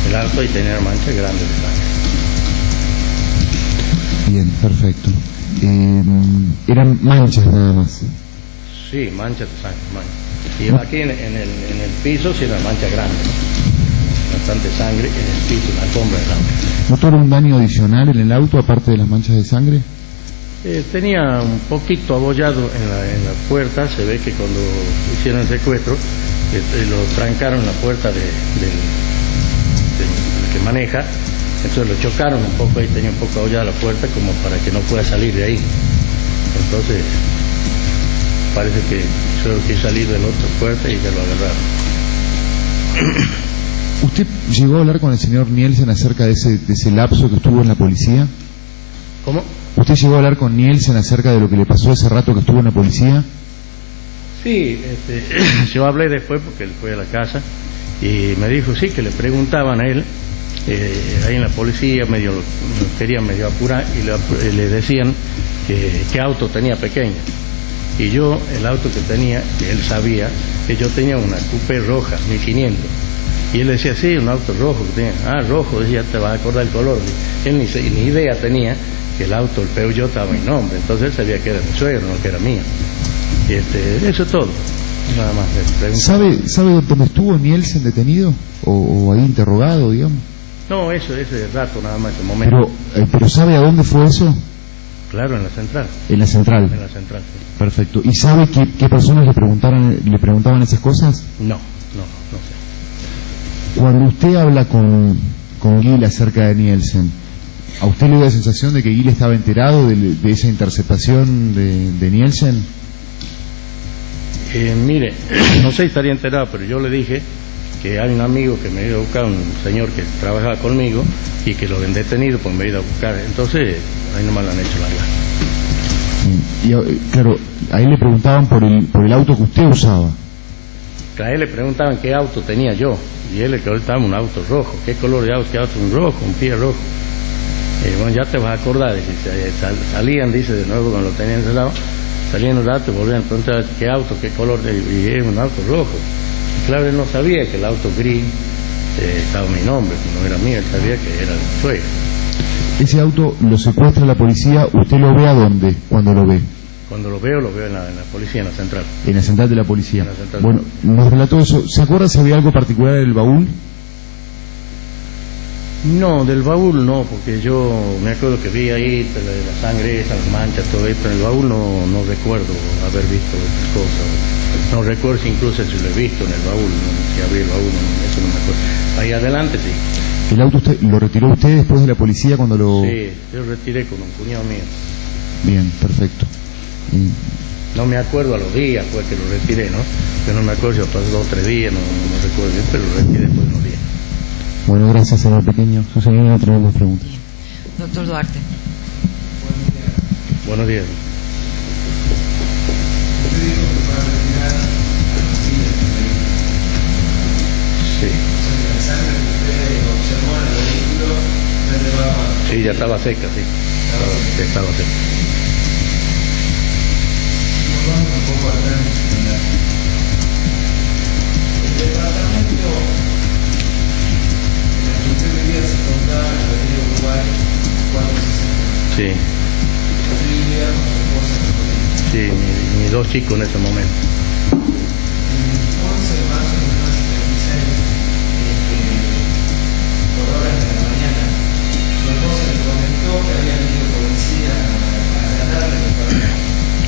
del auto ahí tenía mancha grande de sangre. Bien, perfecto. Eran manchas nada más. Sí, manchas de sangre, manchas. Y aquí en el piso sí era mancha grande, ¿no? Bastante sangre en el piso, en la alfombra del auto. ¿Notó un daño adicional en el auto aparte de las manchas de sangre? Tenía un poquito abollado en la puerta. Se ve que cuando hicieron el secuestro lo trancaron en la puerta del que maneja, entonces lo chocaron un poco, ahí tenía un poco abollada la puerta como para que no pueda salir de ahí. Entonces parece que solo quiso salir de la otra puerta y ya lo agarraron. ¿Usted llegó a hablar con el señor Nielsen acerca de ese lapso que estuvo en la policía? ¿Cómo? ¿Usted llegó a hablar con Nielsen acerca de lo que le pasó ese rato que estuvo en la policía? Sí, yo hablé después porque él fue a la casa y me dijo sí, que le preguntaban a él, ahí en la policía lo querían medio apurar y le decían qué auto tenía pequeño. Y yo, el auto que tenía, que él sabía, que yo tenía una Coupé roja, 1500. Y él decía, sí, un auto rojo que tenía. Ah, rojo, decía, te vas a acordar el color. Él ni idea tenía que el auto, el Peugeot, estaba en mi nombre. Entonces él sabía que era mi suegro, no que era mío. Y eso es todo. Nada más. ¿Sabe dónde estuvo Nielsen detenido? ¿O ahí interrogado, digamos? No, ese rato nada más, ese momento. ¿Pero sabe a dónde fue eso? Claro, en la central. ¿En la central? En la central, sí. Perfecto. ¿Y sabe qué personas le preguntaban esas cosas? No sé. Cuando usted habla con Gil acerca de Nielsen, ¿a usted le da la sensación de que Gil estaba enterado de esa interceptación de Nielsen? Mire, no sé si estaría enterado, pero yo le dije que hay un amigo que me iba a buscar, un señor que trabajaba conmigo y que lo habían detenido porque me iba a buscar. Entonces, ahí nomás lo han hecho largar. Y claro, ahí le preguntaban por el auto que usted usaba. A él le preguntaban qué auto tenía yo, y él le contaba un auto rojo. ¿Qué color de auto? ¿Qué auto? Un rojo, un pie rojo. Bueno, ya te vas a acordar. Salían, dice, de nuevo cuando lo tenían encerrado, salían un rato y volvían a preguntar qué auto, qué color, y era un auto rojo. Y claro, él no sabía que el auto gris estaba mi nombre, no era mío, él sabía que era el suegro. Ese auto lo secuestra la policía, ¿usted lo ve a dónde cuando lo ve? Cuando lo veo en la policía, en la central. En la central de la policía. En la central. Bueno, nos relató eso. ¿Se acuerda si había algo particular en el baúl? No, del baúl no, porque yo me acuerdo que vi ahí la sangre, esas manchas, todo esto. En el baúl no recuerdo haber visto estas cosas. No recuerdo si incluso si lo he visto en el baúl, si abrí el baúl, eso no me acuerdo. Ahí adelante sí. ¿El auto lo retiró usted después de la policía cuando lo...? Sí, yo lo retiré con un cuñado mío. Bien, perfecto. No me acuerdo a los días pues que lo retiré, ¿no? Yo no me acuerdo si pasó 2 o 3 días, no recuerdo bien, pero lo retiré después de unos días. Bueno, gracias, señor Pequeño. Su señora no tenemos más preguntas. Bien. Doctor Duarte. Buenos días. Sí. Sí, ya estaba seca, sí. Estaba seca. El departamento en el que usted vivía se encontraba en la avenida Uruguay 460. Sí. Usted vivía con su esposa en Florida. Sí, mis 2 chicos en ese momento. El 11 de marzo de 1976, por horas de la mañana, su esposa le comentó que había venido policía a allanarle el departamento.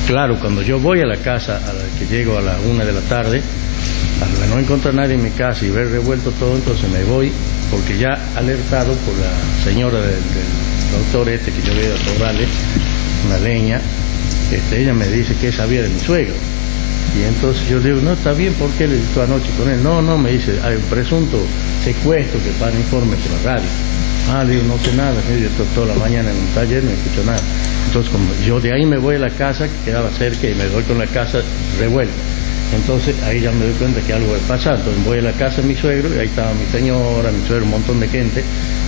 Claro, cuando yo voy a la casa, a la que llego a las 1 de la tarde, al no encontrar a nadie en mi casa y ver revuelto todo, entonces me voy, porque ya alertado por la señora del doctor que yo había ido a cobrarle una leña, ella me dice que sabía de mi suegro. Y entonces yo le digo, no, está bien, ¿por qué le dijo anoche con él? No, me dice, hay un presunto secuestro que para informe por la radio. Le digo, no sé nada, yo estoy toda la mañana en un taller, no escucho nada. Entonces, como yo de ahí me voy a la casa, que quedaba cerca, y me voy con la casa revuelta. Entonces ahí ya me doy cuenta que algo había pasado. Entonces voy a la casa de mi suegro y ahí estaba mi señora, mi suegro, un montón de gente,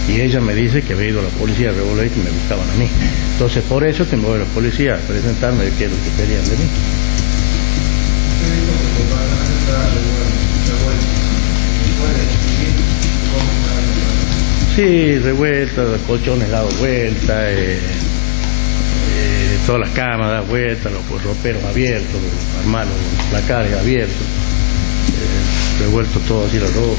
y ella me dice que había ido a la policía a Revolver y que me buscaban a mí. Entonces por eso que me voy a la policía a presentarme de qué es lo que querían de mí. Sí, revuelta, colchones dados vuelta, todas las camas dadas vueltas, los roperos abiertos, los armarios, los placares abiertos, revuelto todo así la ropa.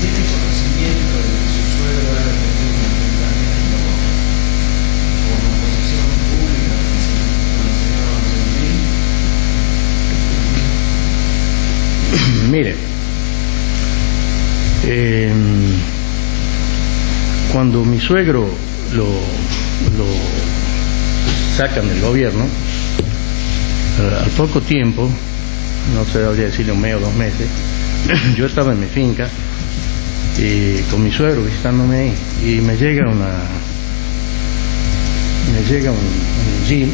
¿Tiene conocimiento de que su suegro haya tenido un enfrentamiento con la oposición pública con el señor Gentil? Mire, cuando mi suegro lo sacan del gobierno, al poco tiempo, no sé, habría decirle un mes o 2 meses, yo estaba en mi finca y con mi suegro visitándome ahí, y me llega un jeep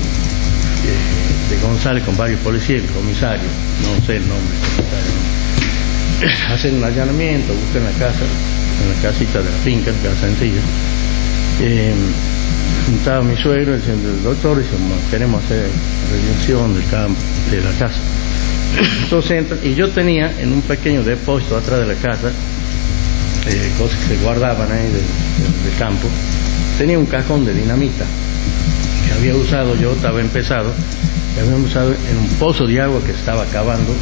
de González con varios policías, el comisario, no sé el nombre del comisario, hacen un allanamiento, buscan la casa, en la casita de la finca, en casa sencilla. Estaba mi suegro diciendo, el doctor, dice, queremos hacer revisión del campo, de la casa. Entonces entran, y yo tenía en un pequeño depósito atrás de la casa, cosas que se guardaban ahí del campo, tenía un cajón de dinamita que había usado yo, estaba empezado, que había usado en un pozo de agua que estaba cavando,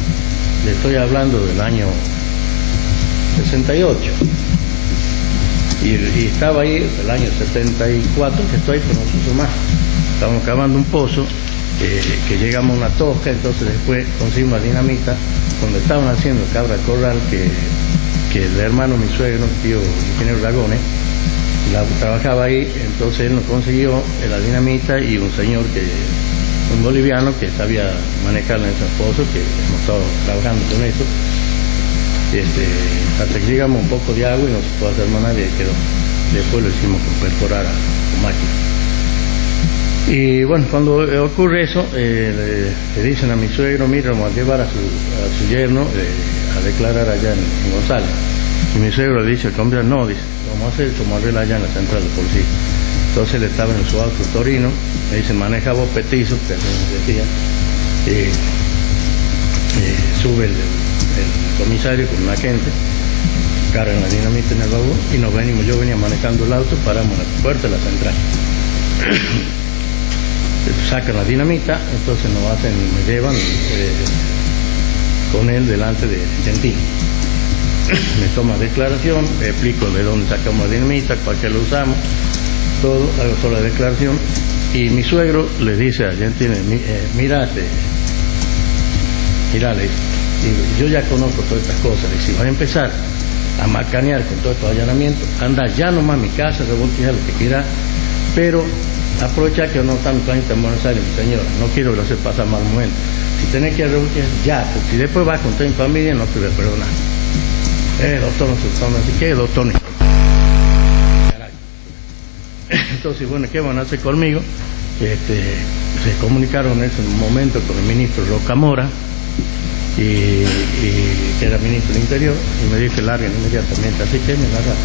le estoy hablando del año 68, y estaba ahí el año 74, que estoy, pero no se usó más. Estábamos cavando un pozo, que llegamos a una tosca, entonces después conseguimos la dinamita, donde estaban haciendo cabra corral, que el hermano, mi suegro, el tío ingeniero Lagones, trabajaba ahí, entonces él nos consiguió la dinamita, y un señor, un boliviano que sabía manejarla en esos pozos, que hemos estado trabajando con eso, hasta que llegamos un poco de agua y no se pudo hacer más nada, y quedó. Después lo hicimos con perforar con máquina. Y bueno, cuando ocurre eso, le dicen a mi suegro, mira, vamos a llevar a su yerno a declarar allá en González. Y mi suegro le dice al comisario, no, dice, vamos a hacer como arregla allá en la central de policía. Entonces él estaba en su auto Torino, le dicen, maneja vos petizo, que así me decía, sube el comisario con un agente, cargan la dinamita en el baúl y nos venimos. Yo venía manejando el auto, paramos en la puerta de la central. Sacan la dinamita, entonces me llevan con él delante de Gentil. Me toma declaración, explico de dónde sacamos la dinamita, para qué lo usamos, todo, hago toda la declaración, y mi suegro le dice a Gentil, mira, le dice, yo ya conozco todas estas cosas, le dice, si vas a empezar a macanear con todos estos allanamientos, anda ya nomás a mi casa, revoltear lo que quieras, pero aprovecha que no está mi planeta en Buenos Aires, mi señora, no quiero que lo hacer pasar mal momento. Si tenés que revoltear, ya, porque si después vas a contar mi familia, no te voy a perdonar. Doctor, no se toma así, ¿qué doctor? Entonces, bueno, ¿qué van a hacer conmigo? Se comunicaron en ese momento con el ministro Rocamora, y que era ministro del Interior, y me dijo que larguen inmediatamente, así que me largaron.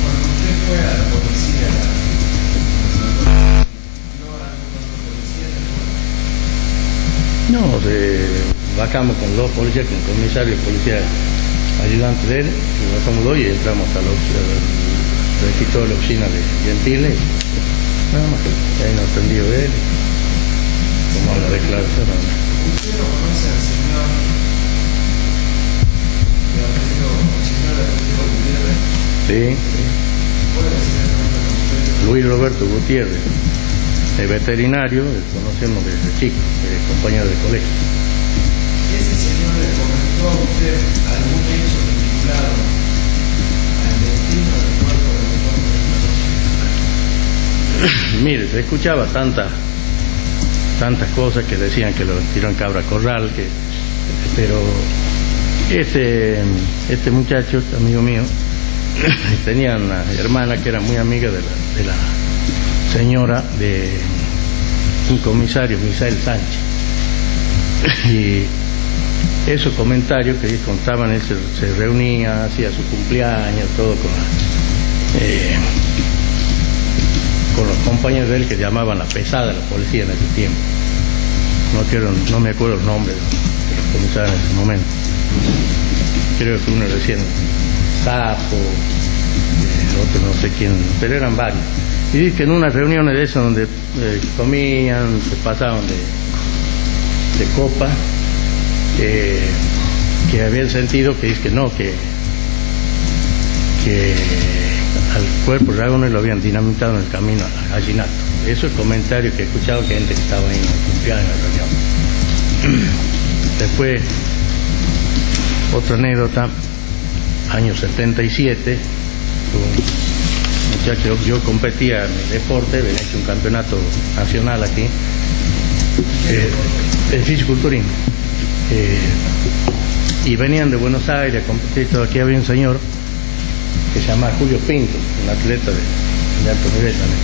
Cuando usted fue a la policía, ¿no bajamos con 2 policías, con el comisario y el policía ayudante de él, y bajamos 2 y entramos hasta el registro de la oficina de Gentiles, nada más. Ahí nos atendió él, como la declaración. ¿Usted lo conoce al señor Gutiérrez? Sí. ¿Puede ser el nombre de usted? Luis Roberto Gutiérrez, el veterinario, conocemos desde chico, compañero de colegio. ¿Ese señor le comentó a usted algún hecho vinculado al destino del cuerpo del doctor? Mire, se escuchaba tantas cosas que decían que lo tiró en cabra corral, pero Este muchacho, este amigo mío, tenía una hermana que era muy amiga de la señora de un comisario, Misael Sánchez. Y esos comentarios que contaban, él se reunía, hacía su cumpleaños, todo con los compañeros de él que llamaban la pesada, la policía en ese tiempo. No me acuerdo el nombre de los comisarios en ese momento. Creo que uno decía Sapo, otro no sé quién, pero eran varios. Y dice que en unas reuniones de esas donde comían, se pasaban de copa, que habían sentido que dice que no, que al cuerpo Ragones lo habían dinamitado en el camino a Gallinato. Eso es el comentario que he escuchado que gente que estaba ahí en el cumpleaños en la reunión. Después, otra anécdota, año 77, un muchacho, yo competía en el deporte, había hecho un campeonato nacional aquí, de fisiculturismo. Y venían de Buenos Aires a competir, todo. Aquí había un señor que se llama Julio Pinto, un atleta de alto nivel también.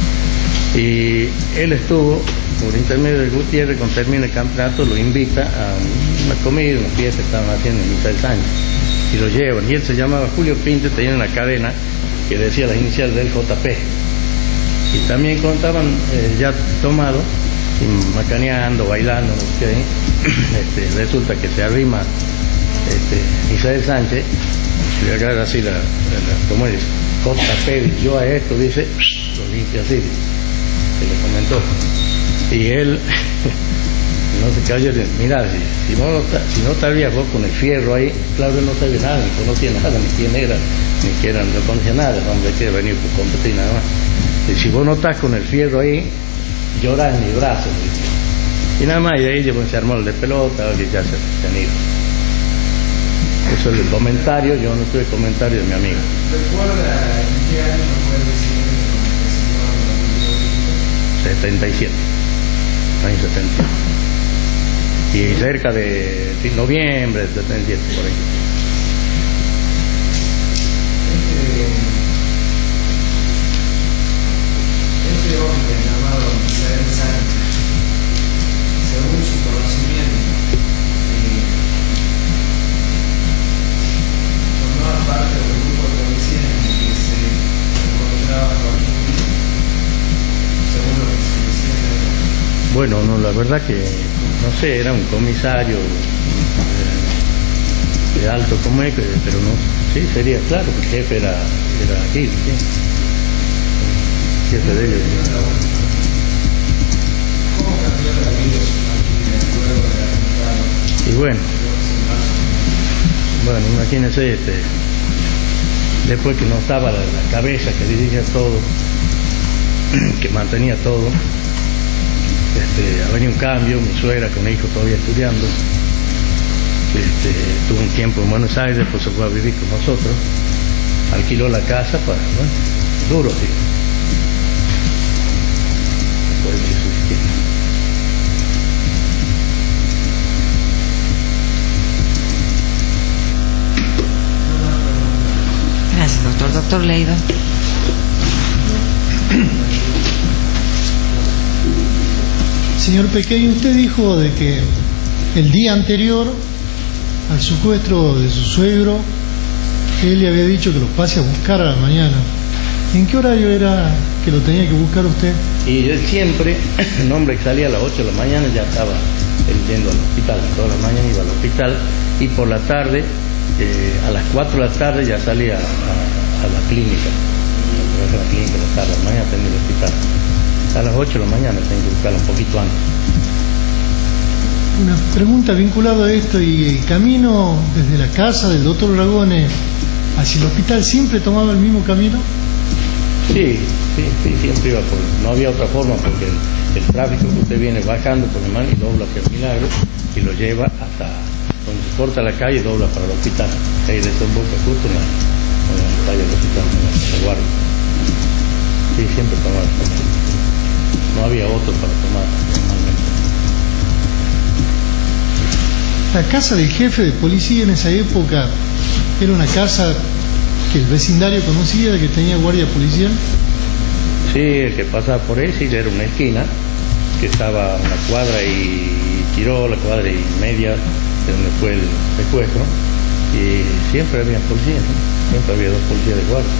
Y él estuvo, por intermedio de Gutiérrez, cuando termina el campeonato, lo invita a una comida, una fiesta que estaban haciendo en Misael Sánchez, y lo llevan. Y él se llamaba Julio Pinto, tenía una cadena que decía las iniciales del JP. Y también contaban ya tomado, y macaneando, bailando, no sé qué. Resulta que se arrima Misael Sánchez, y le agarra así como dice, JP, yo a esto, dice, lo limpia así, que le comentó. Y él no se cayó, mira, si no estarías vos con el fierro ahí, claro, él no sabía nada, ni conocía nada, ni quién era, ni que era, no conocía nada, el hombre que venía por competir nada más. Y si vos no estás con el fierro ahí, lloras en mi brazo. Y nada más, y de ahí se armó el de pelota, y ya se han ido. Eso es el comentario, yo no tuve comentario de mi amigo. ¿Recuerda en qué año fue el presidente? 77, año 77. Y cerca de noviembre de 77, por ahí. Este hombre llamado Misael Sánchez, según su conocimiento, formaba parte del grupo de policía en el que se encontraba Joaquín Gil, según lo que se decía. Bueno, no, la verdad que, no sé, era un comisario de alto como es, pero no, sí, sería claro, el jefe era Gil, sí. Jefe de ellos. ¿Cómo cambió la vida de su familia luego de atentado? Y bueno, imagínense, después que no estaba la cabeza que dirigía todo, que mantenía todo, ha venido un cambio, mi suegra con el hijo todavía estudiando, tuvo un tiempo en Buenos Aires, después se fue a vivir con nosotros, alquiló la casa para, duro, sí. Gracias, doctor. Doctor Leiva. Señor Pequeño, usted dijo de que el día anterior al secuestro de su suegro, él le había dicho que lo pase a buscar a la mañana. ¿En qué horario era que lo tenía que buscar usted? Y él siempre, el hombre que salía a las 8 de la mañana ya estaba él yendo al hospital, toda la mañana iba al hospital, y por la tarde, a las 4 de la tarde ya salía a la clínica, a la clínica, a la tarde, a la mañana tenía el hospital. A las 8 de la mañana tengo que buscarlo un poquito antes. Una pregunta vinculada a esto, y el camino desde la casa del doctor Ragones hacia el hospital, ¿siempre tomaba el mismo camino? Sí, siempre iba por... No había otra forma, porque el tráfico que usted viene bajando por el mar y dobla por el Milagro y lo lleva hasta donde se corta la calle y dobla para el hospital. Ahí desemboca justo en la calle del hospital, en la guardia. Sí, siempre tomaba el camino. No había otro para tomar normalmente. La casa del jefe de policía en esa época era una casa que el vecindario conocía, que tenía guardia policial. Sí, el que pasaba por ahí, sí, era una esquina que estaba una cuadra y tiró la cuadra y media de donde fue el secuestro, y siempre había policías, ¿no? Siempre había 2 policías de guardia.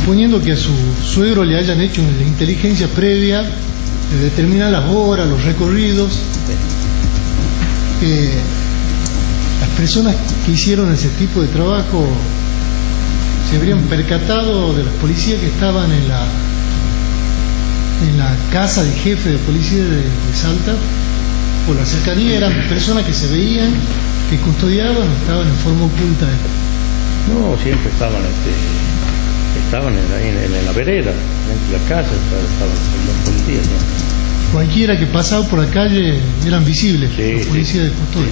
Suponiendo que a su suegro le hayan hecho la inteligencia previa de determinar las horas, los recorridos, las personas que hicieron ese tipo de trabajo se habrían percatado de las policías que estaban en la casa del jefe de policía de Salta. Por la cercanía eran personas que se veían, que custodiaban o estaban en forma oculta. No, siempre estaban en la vereda, dentro de la casa estaban los policías, ¿no? Cualquiera que pasaba por la calle eran visibles, Sí, los policías de custodia.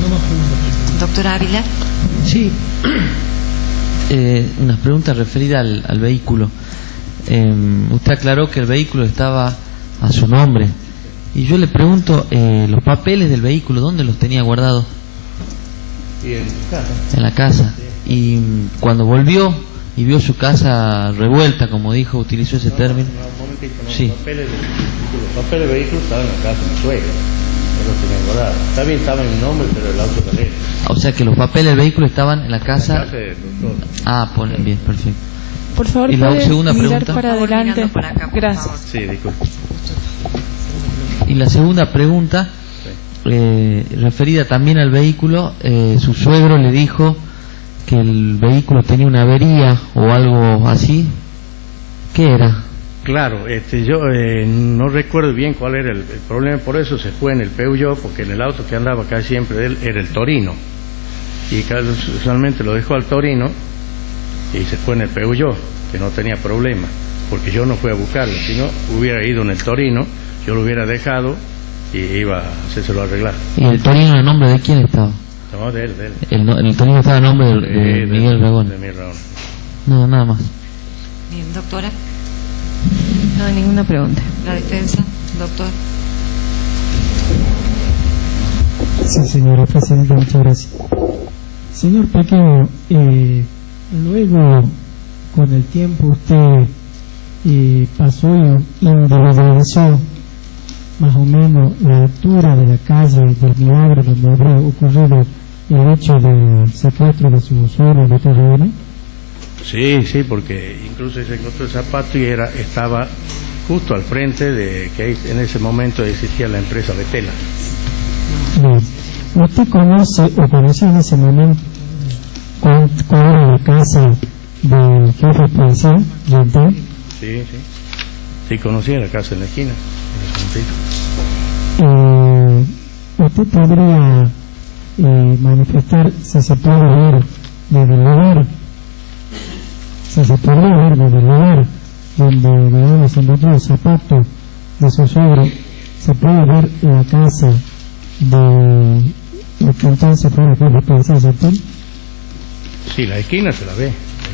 No más preguntas. Doctora Ávila. Sí. Unas preguntas referidas al vehículo. Usted aclaró que el vehículo estaba a su nombre. Y yo le pregunto, los papeles del vehículo, ¿dónde los tenía guardados? Y en casa. En la casa. Y cuando volvió y vio su casa revuelta, como dijo, utilizó ese término. Un momentito, no, Sí. los papeles del vehículo estaban en la casa de mi suegra. No los tenían guardados. Está bien, estaban en mi nombre, pero el auto de él. O sea que los papeles del vehículo estaban en la casa. En la casa del doctor. Ah, ponen bien, perfecto. Por favor, ¿Y la ¿puede segunda mirar pregunta? para adelante? Mirando para acá, por Gracias. favor. Sí, disculpe. Y la segunda pregunta, referida también al vehículo, su suegro le dijo que el vehículo tenía una avería o algo así. ¿Qué era? Claro, yo no recuerdo bien cuál era el problema, por eso se fue en el Peugeot, porque en el auto que andaba casi siempre de él era el Torino, y casualmente lo dejó al Torino y se fue en el Peugeot, que no tenía problema, porque yo no fui a buscarlo. Si no hubiera ido en el Torino, yo lo hubiera dejado y iba a hacérselo arreglar. ¿Y el Torino en nombre de quién estaba? No, de él. El Torino estaba en nombre de Miguel Ragón. De Miguel Ragón. No, nada más. Bien, doctora. No hay ninguna pregunta. La defensa, doctor. Sí, señora Presidenta, muchas gracias. Señor Pequeño, luego, con el tiempo, usted pasó y individualizó más o menos la altura de la calle del Milagro donde habría ocurrido el hecho del secuestro de su suegro de Torreón. Sí, porque incluso se encontró el zapato y estaba justo al frente de que en ese momento existía la empresa Betela. Bien. ¿Usted conoce o conocía en ese momento cuál era la casa del jefe policial? Sí, conocía la casa en la esquina. ¿Usted podría manifestar si se puede ver desde el lugar? Si se podría ver desde el lugar donde se encontró el zapato de su suegro, se puede ver la casa de lo que entonces fue la jefe policial, ¿cierto? Sí, la esquina se la ve,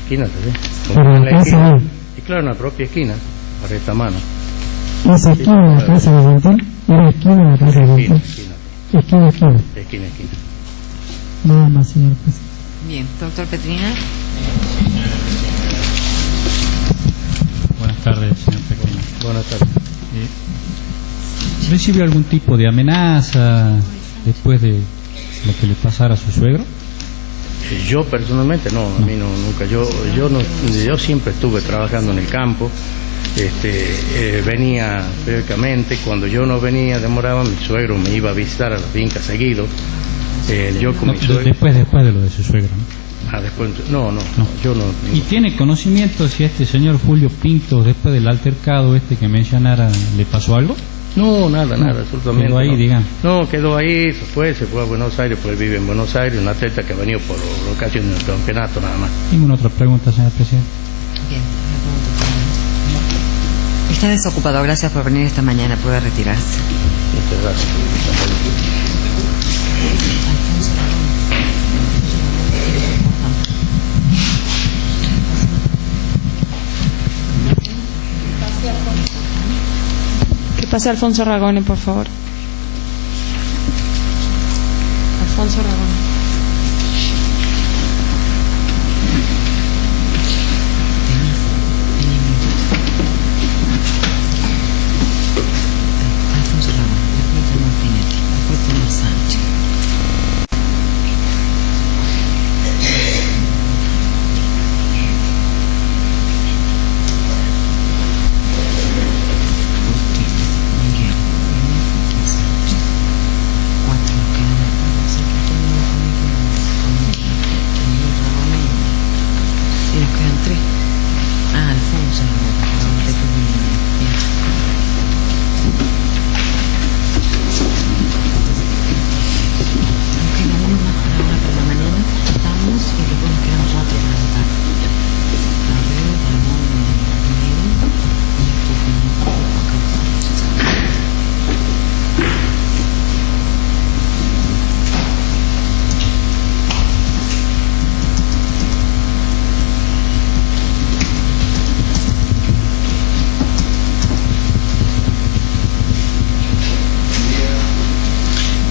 Pero la casa esquina. Y claro, en la propia esquina, para esta mano. ¿Esa esquina de la casa de Ventel? ¿Era esquina de la casa de Ventel? Esquina. Nada más, señor presidente. Bien, doctor Petrina. Buenas tardes, señor Pequeño. Buenas tardes. ¿Recibió algún tipo de amenaza después de lo que le pasara a su suegro? Yo personalmente no, a mí no, nunca. Yo siempre estuve trabajando en el campo. Venía periódicamente, cuando yo no venía, demoraba, mi suegro me iba a visitar a la finca seguido. Después de lo de su suegro, ¿no? Después, no, yo no. ¿Y tiene conocimiento si este señor Julio Pinto, después del altercado que mencionara, le pasó algo? No, nada, absolutamente. Quedó ahí, no. digamos. No, quedó ahí, se fue a Buenos Aires, pues vive en Buenos Aires, un atleta que ha venido por ocasión del campeonato, nada más. Ninguna otra pregunta, señor presidente. Bien, está desocupado, gracias por venir esta mañana, puede retirarse. Muchas gracias. ¿Qué Pase Alfonso Ragone, por favor. Alfonso Ragone. Alfonso Ragone, después tenemos Pinetti, después tenemos Sánchez.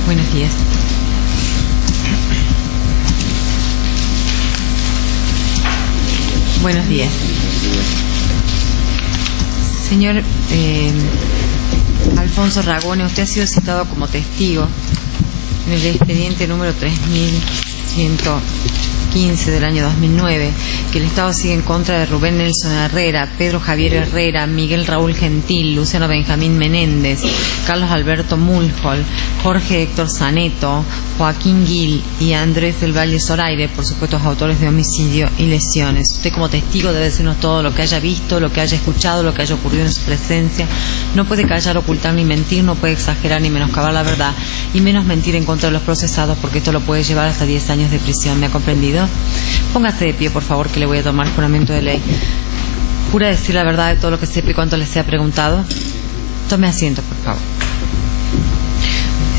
Buenos días. Buenos días. Señor Alfonso Ragone, usted ha sido citado como testigo en el expediente número 3115 del año 2009, que el Estado sigue en contra de Rubén Nelson Herrera, Pedro Javier Herrera, Miguel Raúl Gentil, Luciano Benjamín Menéndez, Carlos Alberto Mulhol, Jorge Héctor Saneto, Joaquín Gil y Andrés del Valle Zoraire, por supuesto autores de homicidio y lesiones. Usted como testigo debe decirnos todo lo que haya visto, lo que haya escuchado, lo que haya ocurrido en su presencia. No puede callar, ocultar ni mentir, no puede exagerar ni menoscabar la verdad, y menos mentir en contra de los procesados, porque esto lo puede llevar hasta 10 años de prisión. ¿Me ha comprendido? Póngase de pie, por favor, que le voy a tomar juramento de ley. ¿Jura decir la verdad de todo lo que sepa y cuanto le sea preguntado? Tome asiento, por favor.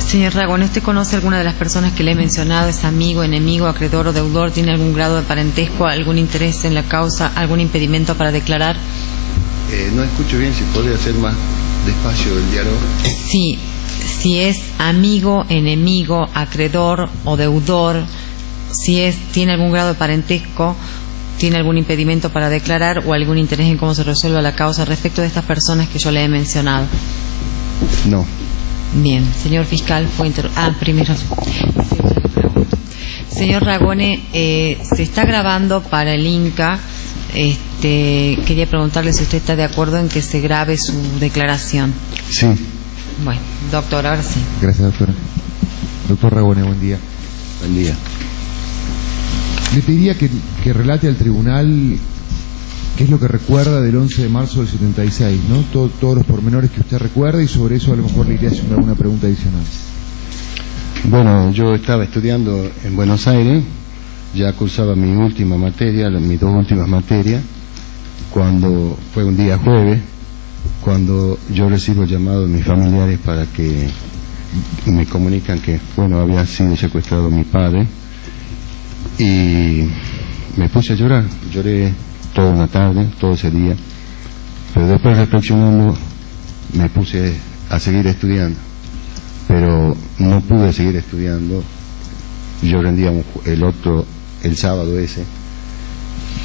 Señor Ragone, ¿usted conoce alguna de las personas que le he mencionado? ¿Es amigo, enemigo, acreedor o deudor? ¿Tiene algún grado de parentesco, algún interés en la causa, algún impedimento para declarar? No escucho bien, si podría hacer más despacio el diálogo. Sí, si es amigo, enemigo, acreedor o deudor, tiene algún grado de parentesco, tiene algún impedimento para declarar o algún interés en cómo se resuelva la causa respecto de estas personas que yo le he mencionado. No. Bien, señor fiscal, primero. Señor Ragone, se está grabando para el Inca. Quería preguntarle si usted está de acuerdo en que se grabe su declaración. Sí. Bueno, doctor, ahora sí. Gracias, doctora. Doctor Ragone, buen día. Buen día. Le pediría que relate al tribunal qué es lo que recuerda del 11 de marzo del 76, ¿no? Todos los pormenores que usted recuerda, y sobre eso a lo mejor le iría haciendo alguna pregunta adicional. Bueno, yo estaba estudiando en Buenos Aires, ya cursaba mi última materia, mis dos últimas materias, cuando fue un día jueves, cuando yo recibo el llamado de mis familiares para que me comunican que, bueno, había sido secuestrado mi padre, y me puse a llorar. Lloré toda una tarde, todo ese día, pero después, reflexionando, me puse a seguir estudiando, pero no pude seguir estudiando. Yo rendía el sábado ese,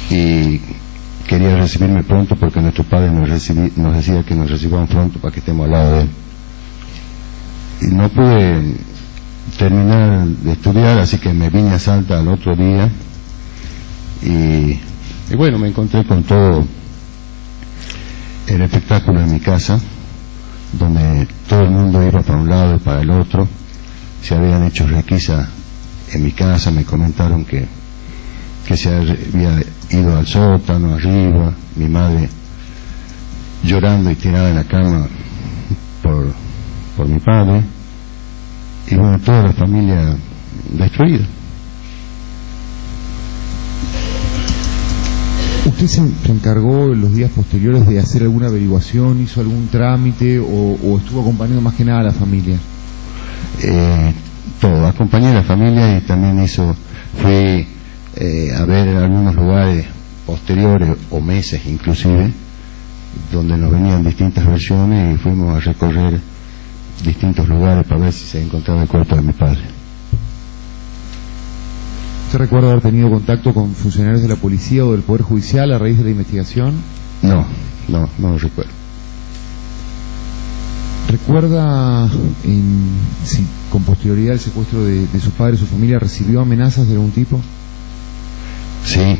y quería recibirme pronto porque nuestro padre nos decía que nos recibamos pronto para que estemos al lado de él, y no pude terminar de estudiar, así que me vine a Salta al otro día, y bueno, me encontré con todo el espectáculo en mi casa, donde todo el mundo iba para un lado y para el otro. Se habían hecho requisas en mi casa, me comentaron que se había ido al sótano, arriba, mi madre llorando y tirada en la cama por mi padre, y bueno, toda la familia destruida. ¿Usted se encargó en los días posteriores de hacer alguna averiguación, hizo algún trámite o estuvo acompañando más que nada a la familia? Todo, acompañé a la familia, y también fui a ver en algunos lugares posteriores o meses inclusive, donde nos venían distintas versiones y fuimos a recorrer distintos lugares para ver si se encontraba el cuerpo de mi padre. ¿Usted recuerda haber tenido contacto con funcionarios de la policía o del Poder Judicial a raíz de la investigación? No lo recuerdo. ¿Recuerda si con posterioridad al secuestro de su padre, su familia recibió amenazas de algún tipo? Sí,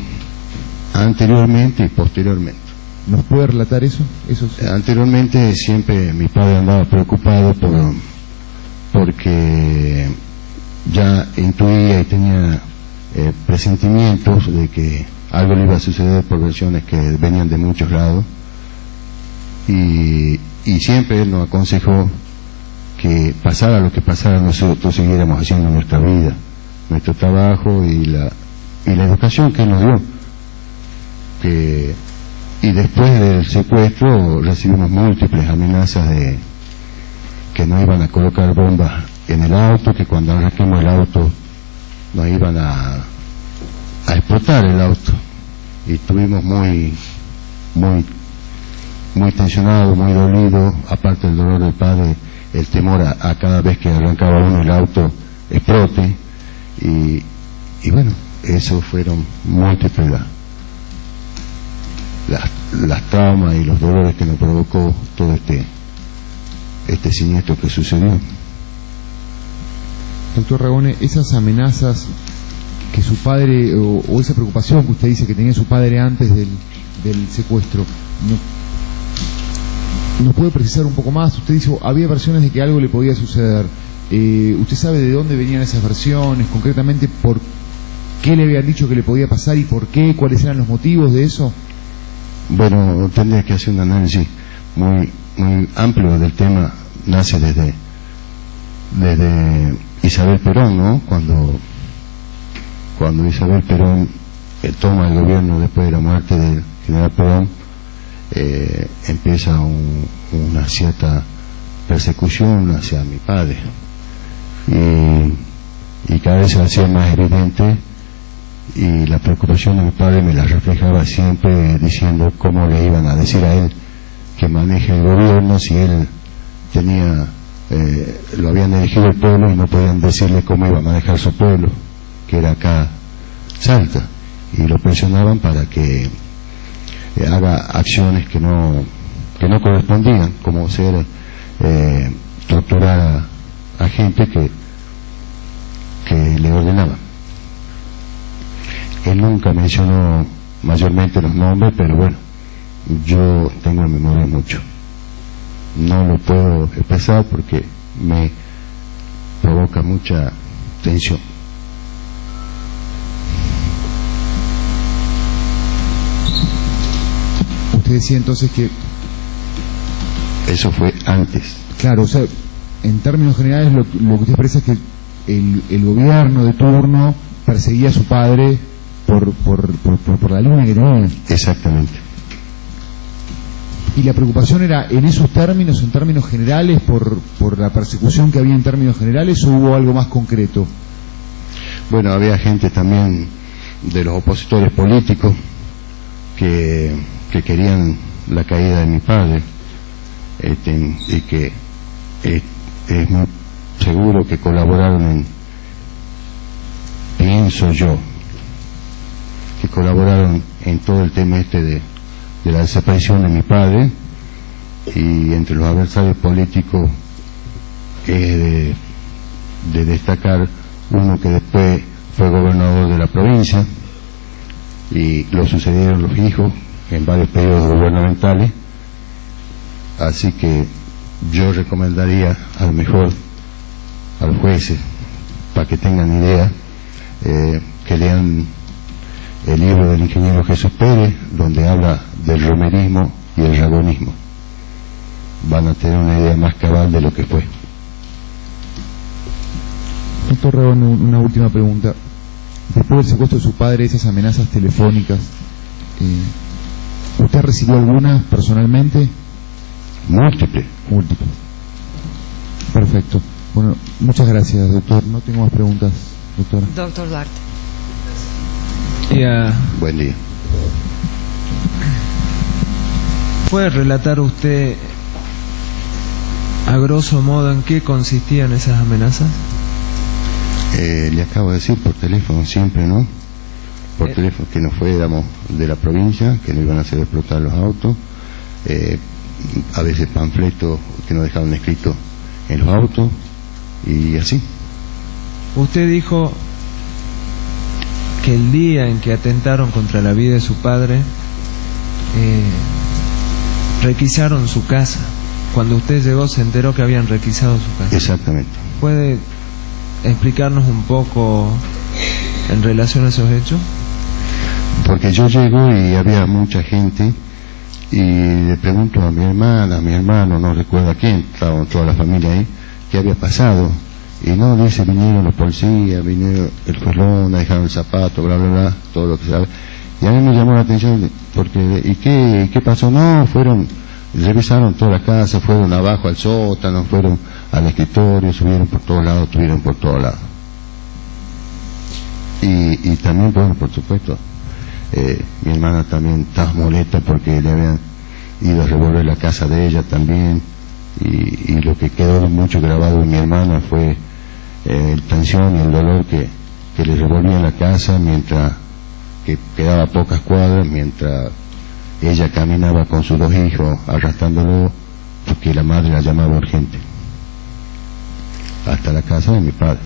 anteriormente y posteriormente. ¿Nos puede relatar eso? Sí. Anteriormente siempre mi padre andaba preocupado porque ya intuía y tenía presentimientos de que algo le iba a suceder por versiones que venían de muchos lados, y siempre él nos aconsejó que pasara lo que pasara, nosotros siguiéramos haciendo nuestra vida, nuestro trabajo y la educación que él nos dio. Y después del secuestro recibimos múltiples amenazas de que nos iban a colocar bombas en el auto, que cuando arranquemos el auto nos iban a explotar el auto, y estuvimos muy tensionados, muy dolidos. Aparte del dolor del padre, el temor a cada vez que arrancaba uno el auto explote, y bueno, eso fueron múltiples las traumas y los dolores que nos provocó todo este siniestro que sucedió. Doctor Ragone, esas amenazas que su padre, o esa preocupación que usted dice que tenía su padre antes del secuestro, ¿nos puede precisar un poco más? Usted dice, había versiones de que algo le podía suceder. ¿Usted sabe de dónde venían esas versiones? Concretamente, ¿por qué le habían dicho que le podía pasar y por qué? ¿Cuáles eran los motivos de eso? Bueno, tendría que hacer un análisis muy amplio del tema. Nace desde Isabel Perón, ¿no? Cuando Isabel Perón toma el gobierno después de la muerte del general Perón, empieza una cierta persecución hacia mi padre, y cada vez se hacía más evidente, y la preocupación de mi padre me la reflejaba siempre diciendo cómo le iban a decir a él que maneje el gobierno si él tenía lo habían elegido el pueblo y no podían decirle cómo iba a manejar su pueblo, que era acá Salta, y lo presionaban para que haga acciones que no correspondían, como ser torturar a gente que le ordenaban. Él nunca mencionó mayormente los nombres, pero bueno, yo tengo en memoria mucho. No lo puedo expresar porque me provoca mucha tensión. Usted decía entonces que eso fue antes. Claro, o sea, en términos generales lo que usted expresa es que el gobierno de turno perseguía a su padre por la línea que tenía. Exactamente. ¿Y la preocupación era en esos términos, en términos generales, por la persecución que había en términos generales, o hubo algo más concreto? Bueno, había gente también de los opositores políticos que querían la caída de mi padre, y que es muy seguro que colaboraron pienso yo, que colaboraron en todo el tema de la desaparición de mi padre. Y entre los adversarios políticos es de destacar uno que después fue gobernador de la provincia, y lo sucedieron los hijos en varios periodos gubernamentales. Así que yo recomendaría a lo mejor a los jueces, para que tengan idea, que lean el libro del ingeniero Jesús Pérez, donde habla del romerismo y el ragonismo. Van a tener una idea más cabal de lo que fue. Doctor Ragone, una última pregunta. Después del secuestro de su padre, esas amenazas telefónicas, ¿usted recibió algunas personalmente? Múltiples. Perfecto. Bueno, muchas gracias, doctor. No tengo más preguntas, doctora. Doctor Duarte. Buen día. puede relatar usted a grosso modo en qué consistían esas amenazas? Le acabo de decir por teléfono siempre, ¿no? Por teléfono que nos fuéramos de la provincia, que nos iban a hacer explotar los autos, a veces panfletos que nos dejaban escritos en los autos y así. Usted dijo que el día en que atentaron contra la vida de su padre, requisaron su casa. Cuando usted llegó se enteró que habían requisado su casa. Exactamente. ¿Puede explicarnos un poco en relación a esos hechos? Porque yo llego y había mucha gente y le pregunto a mi hermana, a mi hermano, no recuerdo a quién, estaba toda la familia ahí, qué había pasado. Y no, dice, vinieron los policías, vinieron el juez, dejaron el zapato, bla, bla, bla, todo lo que sabe. Y a mí me llamó la atención, porque, ¿y qué pasó? No, revisaron toda la casa, fueron abajo al sótano, fueron al escritorio, subieron por todos lados, estuvieron por todos lados. Y también, bueno, por supuesto, mi hermana también estaba molesta porque le habían ido a revolver la casa de ella también, y lo que quedó mucho grabado en mi hermana fue el tensión y el dolor que le revolvían la casa mientras que quedaba a pocas cuadras, mientras ella caminaba con sus dos hijos arrastrándolo porque la madre la llamaba urgente hasta la casa de mi padre.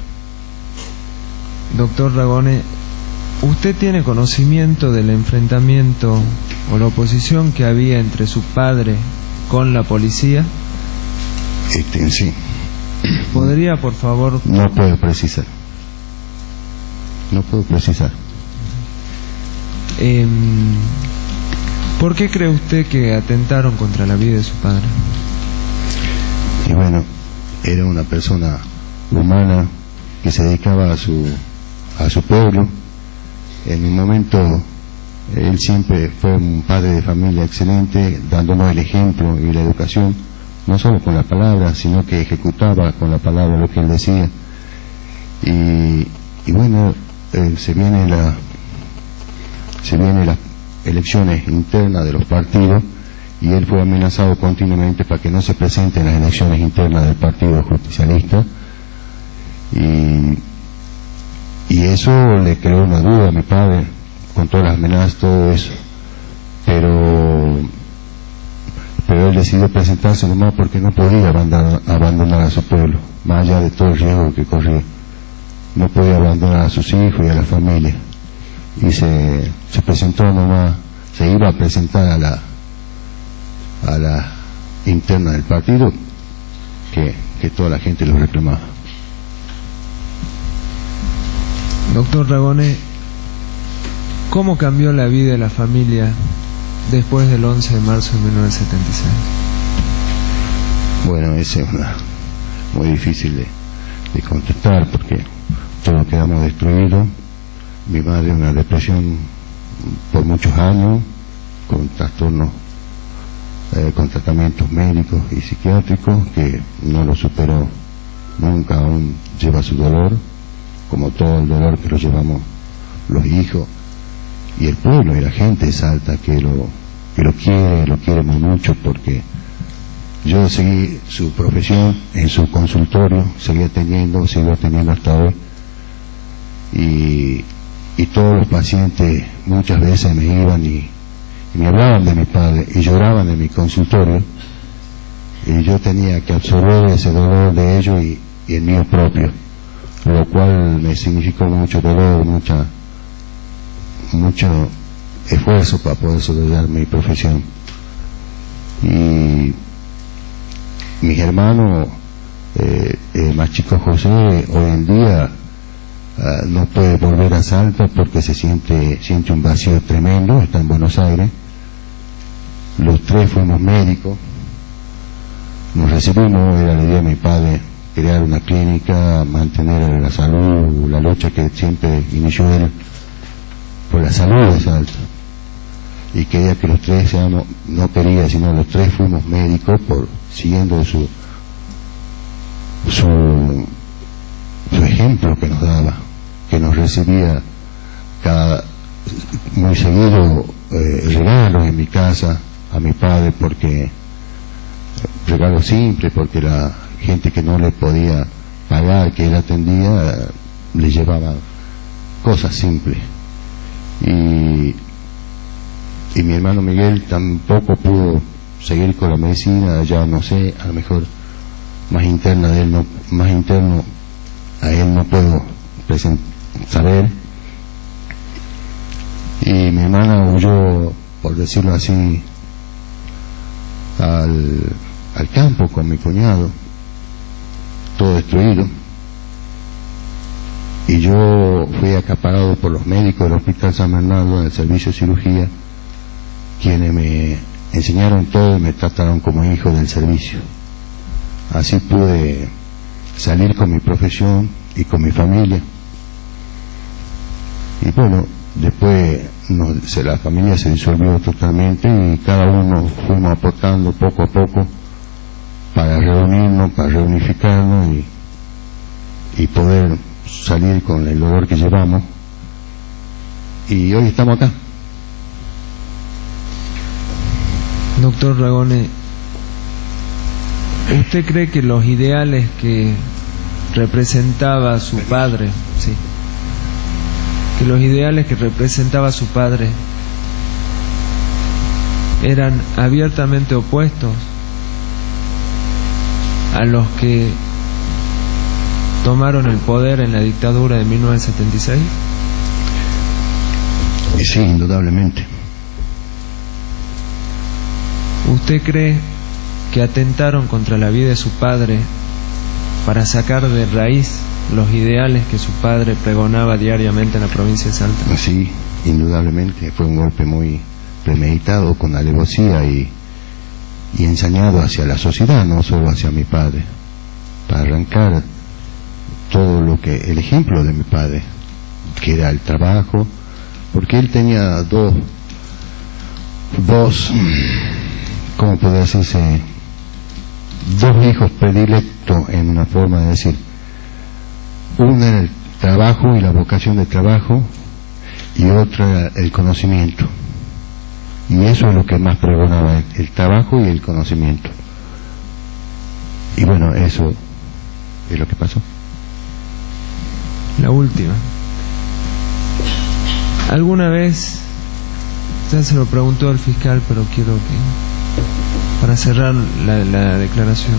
Doctor Ragone, ¿usted tiene conocimiento del enfrentamiento o la oposición que había entre su padre con la policía? Sí. ¿Podría, por favor? No puedo precisar. ¿Por qué cree usted que atentaron contra la vida de su padre? Y bueno, era una persona humana que se dedicaba a su pueblo. En un momento, él siempre fue un padre de familia excelente, dándonos el ejemplo y la educación, no solo con la palabra, sino que ejecutaba con la palabra lo que él decía. Y bueno, se vienen las elecciones internas de los partidos y él fue amenazado continuamente para que no se presenten las elecciones internas del Partido Justicialista, y eso le creó una duda a mi padre con todas las amenazas, todo eso, pero él decidió presentarse nomás porque no podía abandonar a su pueblo, más allá de todo el riesgo que corría. No podía abandonar a sus hijos y a la familia, y se presentó nomás, se iba a presentar a la interna del partido que toda la gente lo reclamaba. Doctor Ragone, ¿cómo cambió la vida de la familia después del 11 de marzo de 1976? Bueno, esa es muy difícil de contestar porque todos quedamos destruidos. Mi madre una depresión por muchos años, con trastornos, con tratamientos médicos y psiquiátricos que no lo superó nunca, aún lleva su dolor, como todo el dolor que lo llevamos los hijos y el pueblo y la gente de Salta que lo quiere muy mucho, porque yo seguí su profesión en su consultorio, sigo atendiendo hasta hoy, y todos los pacientes muchas veces me iban y me hablaban de mi padre y lloraban en mi consultorio, y yo tenía que absorber ese dolor de ellos y el mío propio, lo cual me significó mucho dolor, mucho esfuerzo para poder sobrellevar mi profesión. Y mis hermanos, el más chico José, hoy en día no puede volver a Salta porque siente un vacío tremendo, está en Buenos Aires. Los tres fuimos médicos, nos recibimos, era la idea de mi padre crear una clínica, mantener la salud, la lucha que siempre inició él por la salud de Salta, y quería que los tres seamos, no quería, sino los tres fuimos médicos siguiendo su ejemplo que nos daba, que nos recibía muy seguido regalos en mi casa, a mi padre, porque regalo simple, porque la gente que no le podía pagar, que él atendía, le llevaba cosas simples. Y mi hermano Miguel tampoco pudo seguir con la medicina, ya no sé, a lo mejor más interno a él no puedo saber. Y mi hermana huyó, por decirlo así, al campo con mi cuñado, todo destruido, y yo fui acaparado por los médicos del Hospital San Bernardo en el servicio de cirugía, quienes me enseñaron todo y me trataron como hijo del servicio. Así pude salir con mi profesión y con mi familia. Y bueno, después la familia se disolvió totalmente y cada uno fuimos aportando poco a poco para reunirnos, para reunificarnos y poder salir con el dolor que llevamos. Y hoy estamos acá. Doctor Ragone, ¿usted cree que los ideales que representaba su padre, sí, que los ideales que representaba su padre eran abiertamente opuestos a los que tomaron el poder en la dictadura de 1976? Sí, indudablemente. ¿Usted cree que atentaron contra la vida de su padre para sacar de raíz los ideales que su padre pregonaba diariamente en la provincia de Salta? Sí, indudablemente. Fue un golpe muy premeditado, con alevosía y ensañado hacia la sociedad, no solo hacia mi padre, para arrancar todo lo que, el ejemplo de mi padre, que era el trabajo, porque él tenía dos, ¿cómo puede decirse? Dos hijos predilectos, en una forma de decir. Uno era el trabajo y la vocación de trabajo, y otro era el conocimiento. Y eso es lo que más pregonaba, el trabajo y el conocimiento. Y bueno, eso es lo que pasó. La última. ¿Alguna vez, ya se lo preguntó el fiscal, pero quiero que, para cerrar la declaración,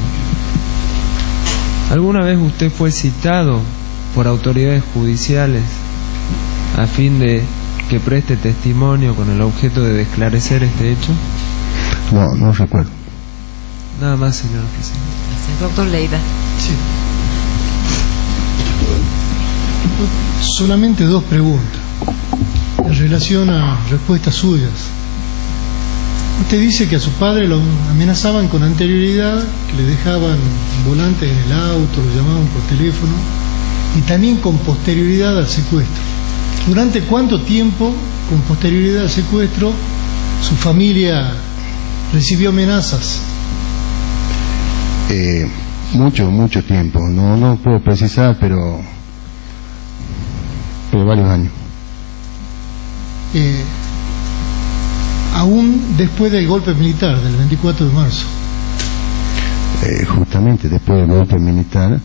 ¿alguna vez usted fue citado por autoridades judiciales a fin de que preste testimonio con el objeto de esclarecer este hecho? No, no recuerdo. Nada más, señor presidente. Gracias, doctor Leida. Sí. Solamente dos preguntas en relación a respuestas suyas. Usted dice que a su padre lo amenazaban con anterioridad, que le dejaban volantes en el auto, lo llamaban por teléfono, y también con posterioridad al secuestro. ¿Durante cuánto tiempo, con posterioridad al secuestro, su familia recibió amenazas? Mucho tiempo. No puedo precisar, pero varios años. Aún después del golpe militar del 24 de marzo. Justamente después del golpe militar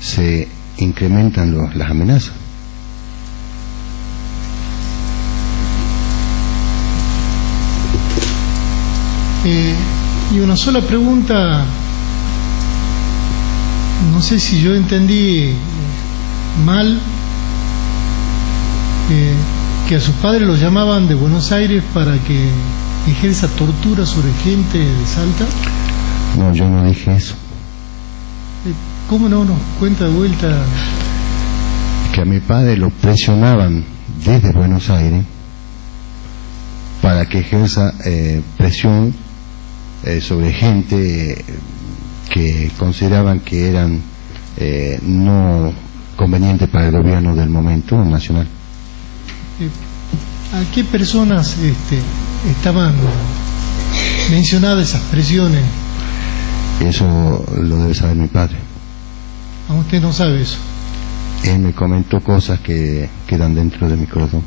se incrementan las amenazas. Y una sola pregunta, no sé si yo entendí mal, que a su padre lo llamaban de Buenos Aires para que ejerza tortura sobre gente de Salta. No, yo no dije eso. ¿Cómo no nos cuenta de vuelta? Que a mi padre lo presionaban desde Buenos Aires para que ejerza presión sobre gente que consideraban que eran no convenientes para el gobierno del momento nacional. ¿A qué personas estaban mencionadas esas presiones? Eso lo debe saber mi padre. ¿A usted no sabe eso? Él me comentó cosas que quedan dentro de mi corazón.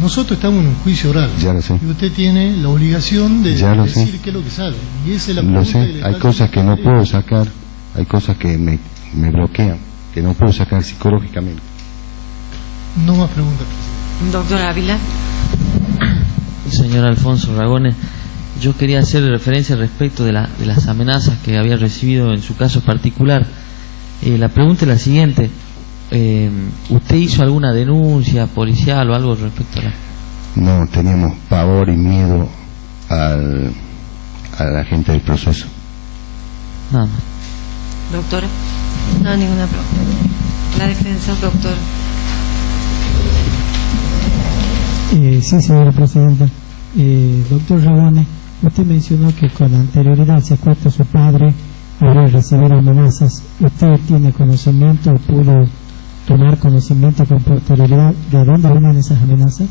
nosotros estamos en un juicio oral. Ya lo sé. Y usted tiene la obligación de Ya lo decir sé. qué es lo que sabe. Y esa es la Lo pregunta que sé, le hay está cosas que haciendo no usted. puedo sacar, hay cosas que me bloquean, que no puedo sacar psicológicamente. No más preguntas. Doctor Ávila. Señor Alfonso Ragone, yo quería hacer referencia respecto de las amenazas que había recibido en su caso particular. La pregunta es la siguiente. ¿Usted hizo alguna denuncia policial o algo respecto a la...? No, teníamos pavor y miedo a la gente del proceso. Nada más. Doctora. No, ninguna pregunta. La defensa, doctor. Sí, señora presidenta. Doctor Ragone, usted mencionó que con anterioridad al secuestro de su padre había recibido amenazas. ¿Usted tiene conocimiento o pudo tomar conocimiento con posterioridad de dónde venían esas amenazas?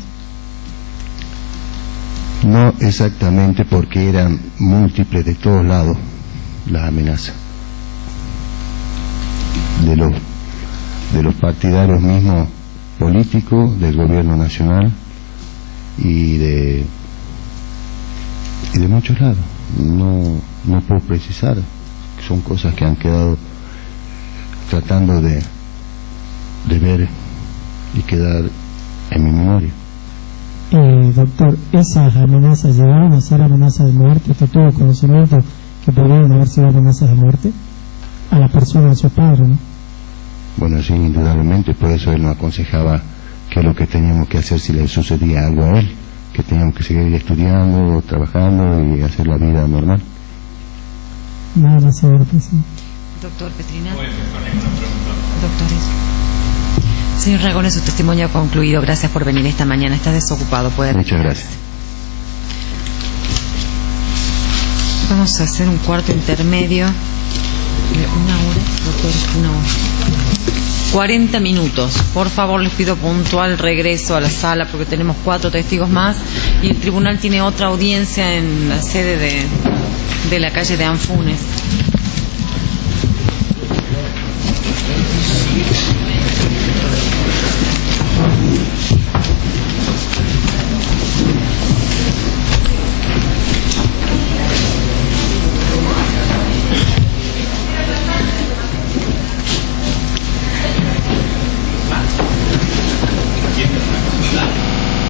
No exactamente, porque eran múltiples de todos lados las amenazas. De los partidarios mismos políticos, del gobierno nacional y de muchos lados. No puedo precisar, son cosas que han quedado tratando de ver y quedar en mi memoria. Doctor, ¿esas amenazas llegaron a ser amenazas de muerte? ¿Usted tuvo conocimiento que podrían haber sido amenazas de muerte a la persona de su padre, no? Bueno, sí, indudablemente, por eso él nos aconsejaba qué es lo que teníamos que hacer si le sucedía algo a él, que teníamos que seguir estudiando, trabajando y hacer la vida normal. Nada más, señor presidente. Doctor Petrina. Doctores. Señor Ragone, su testimonio ha concluido. Gracias por venir esta mañana. Está desocupado. Puede Muchas retirarse. gracias. Vamos a hacer un cuarto intermedio. Una hora, doctor, una hora. 40 minutos. Por favor, les pido puntual regreso a la sala porque tenemos 4 testigos más y el tribunal tiene otra audiencia en la sede de la calle de Anfunes.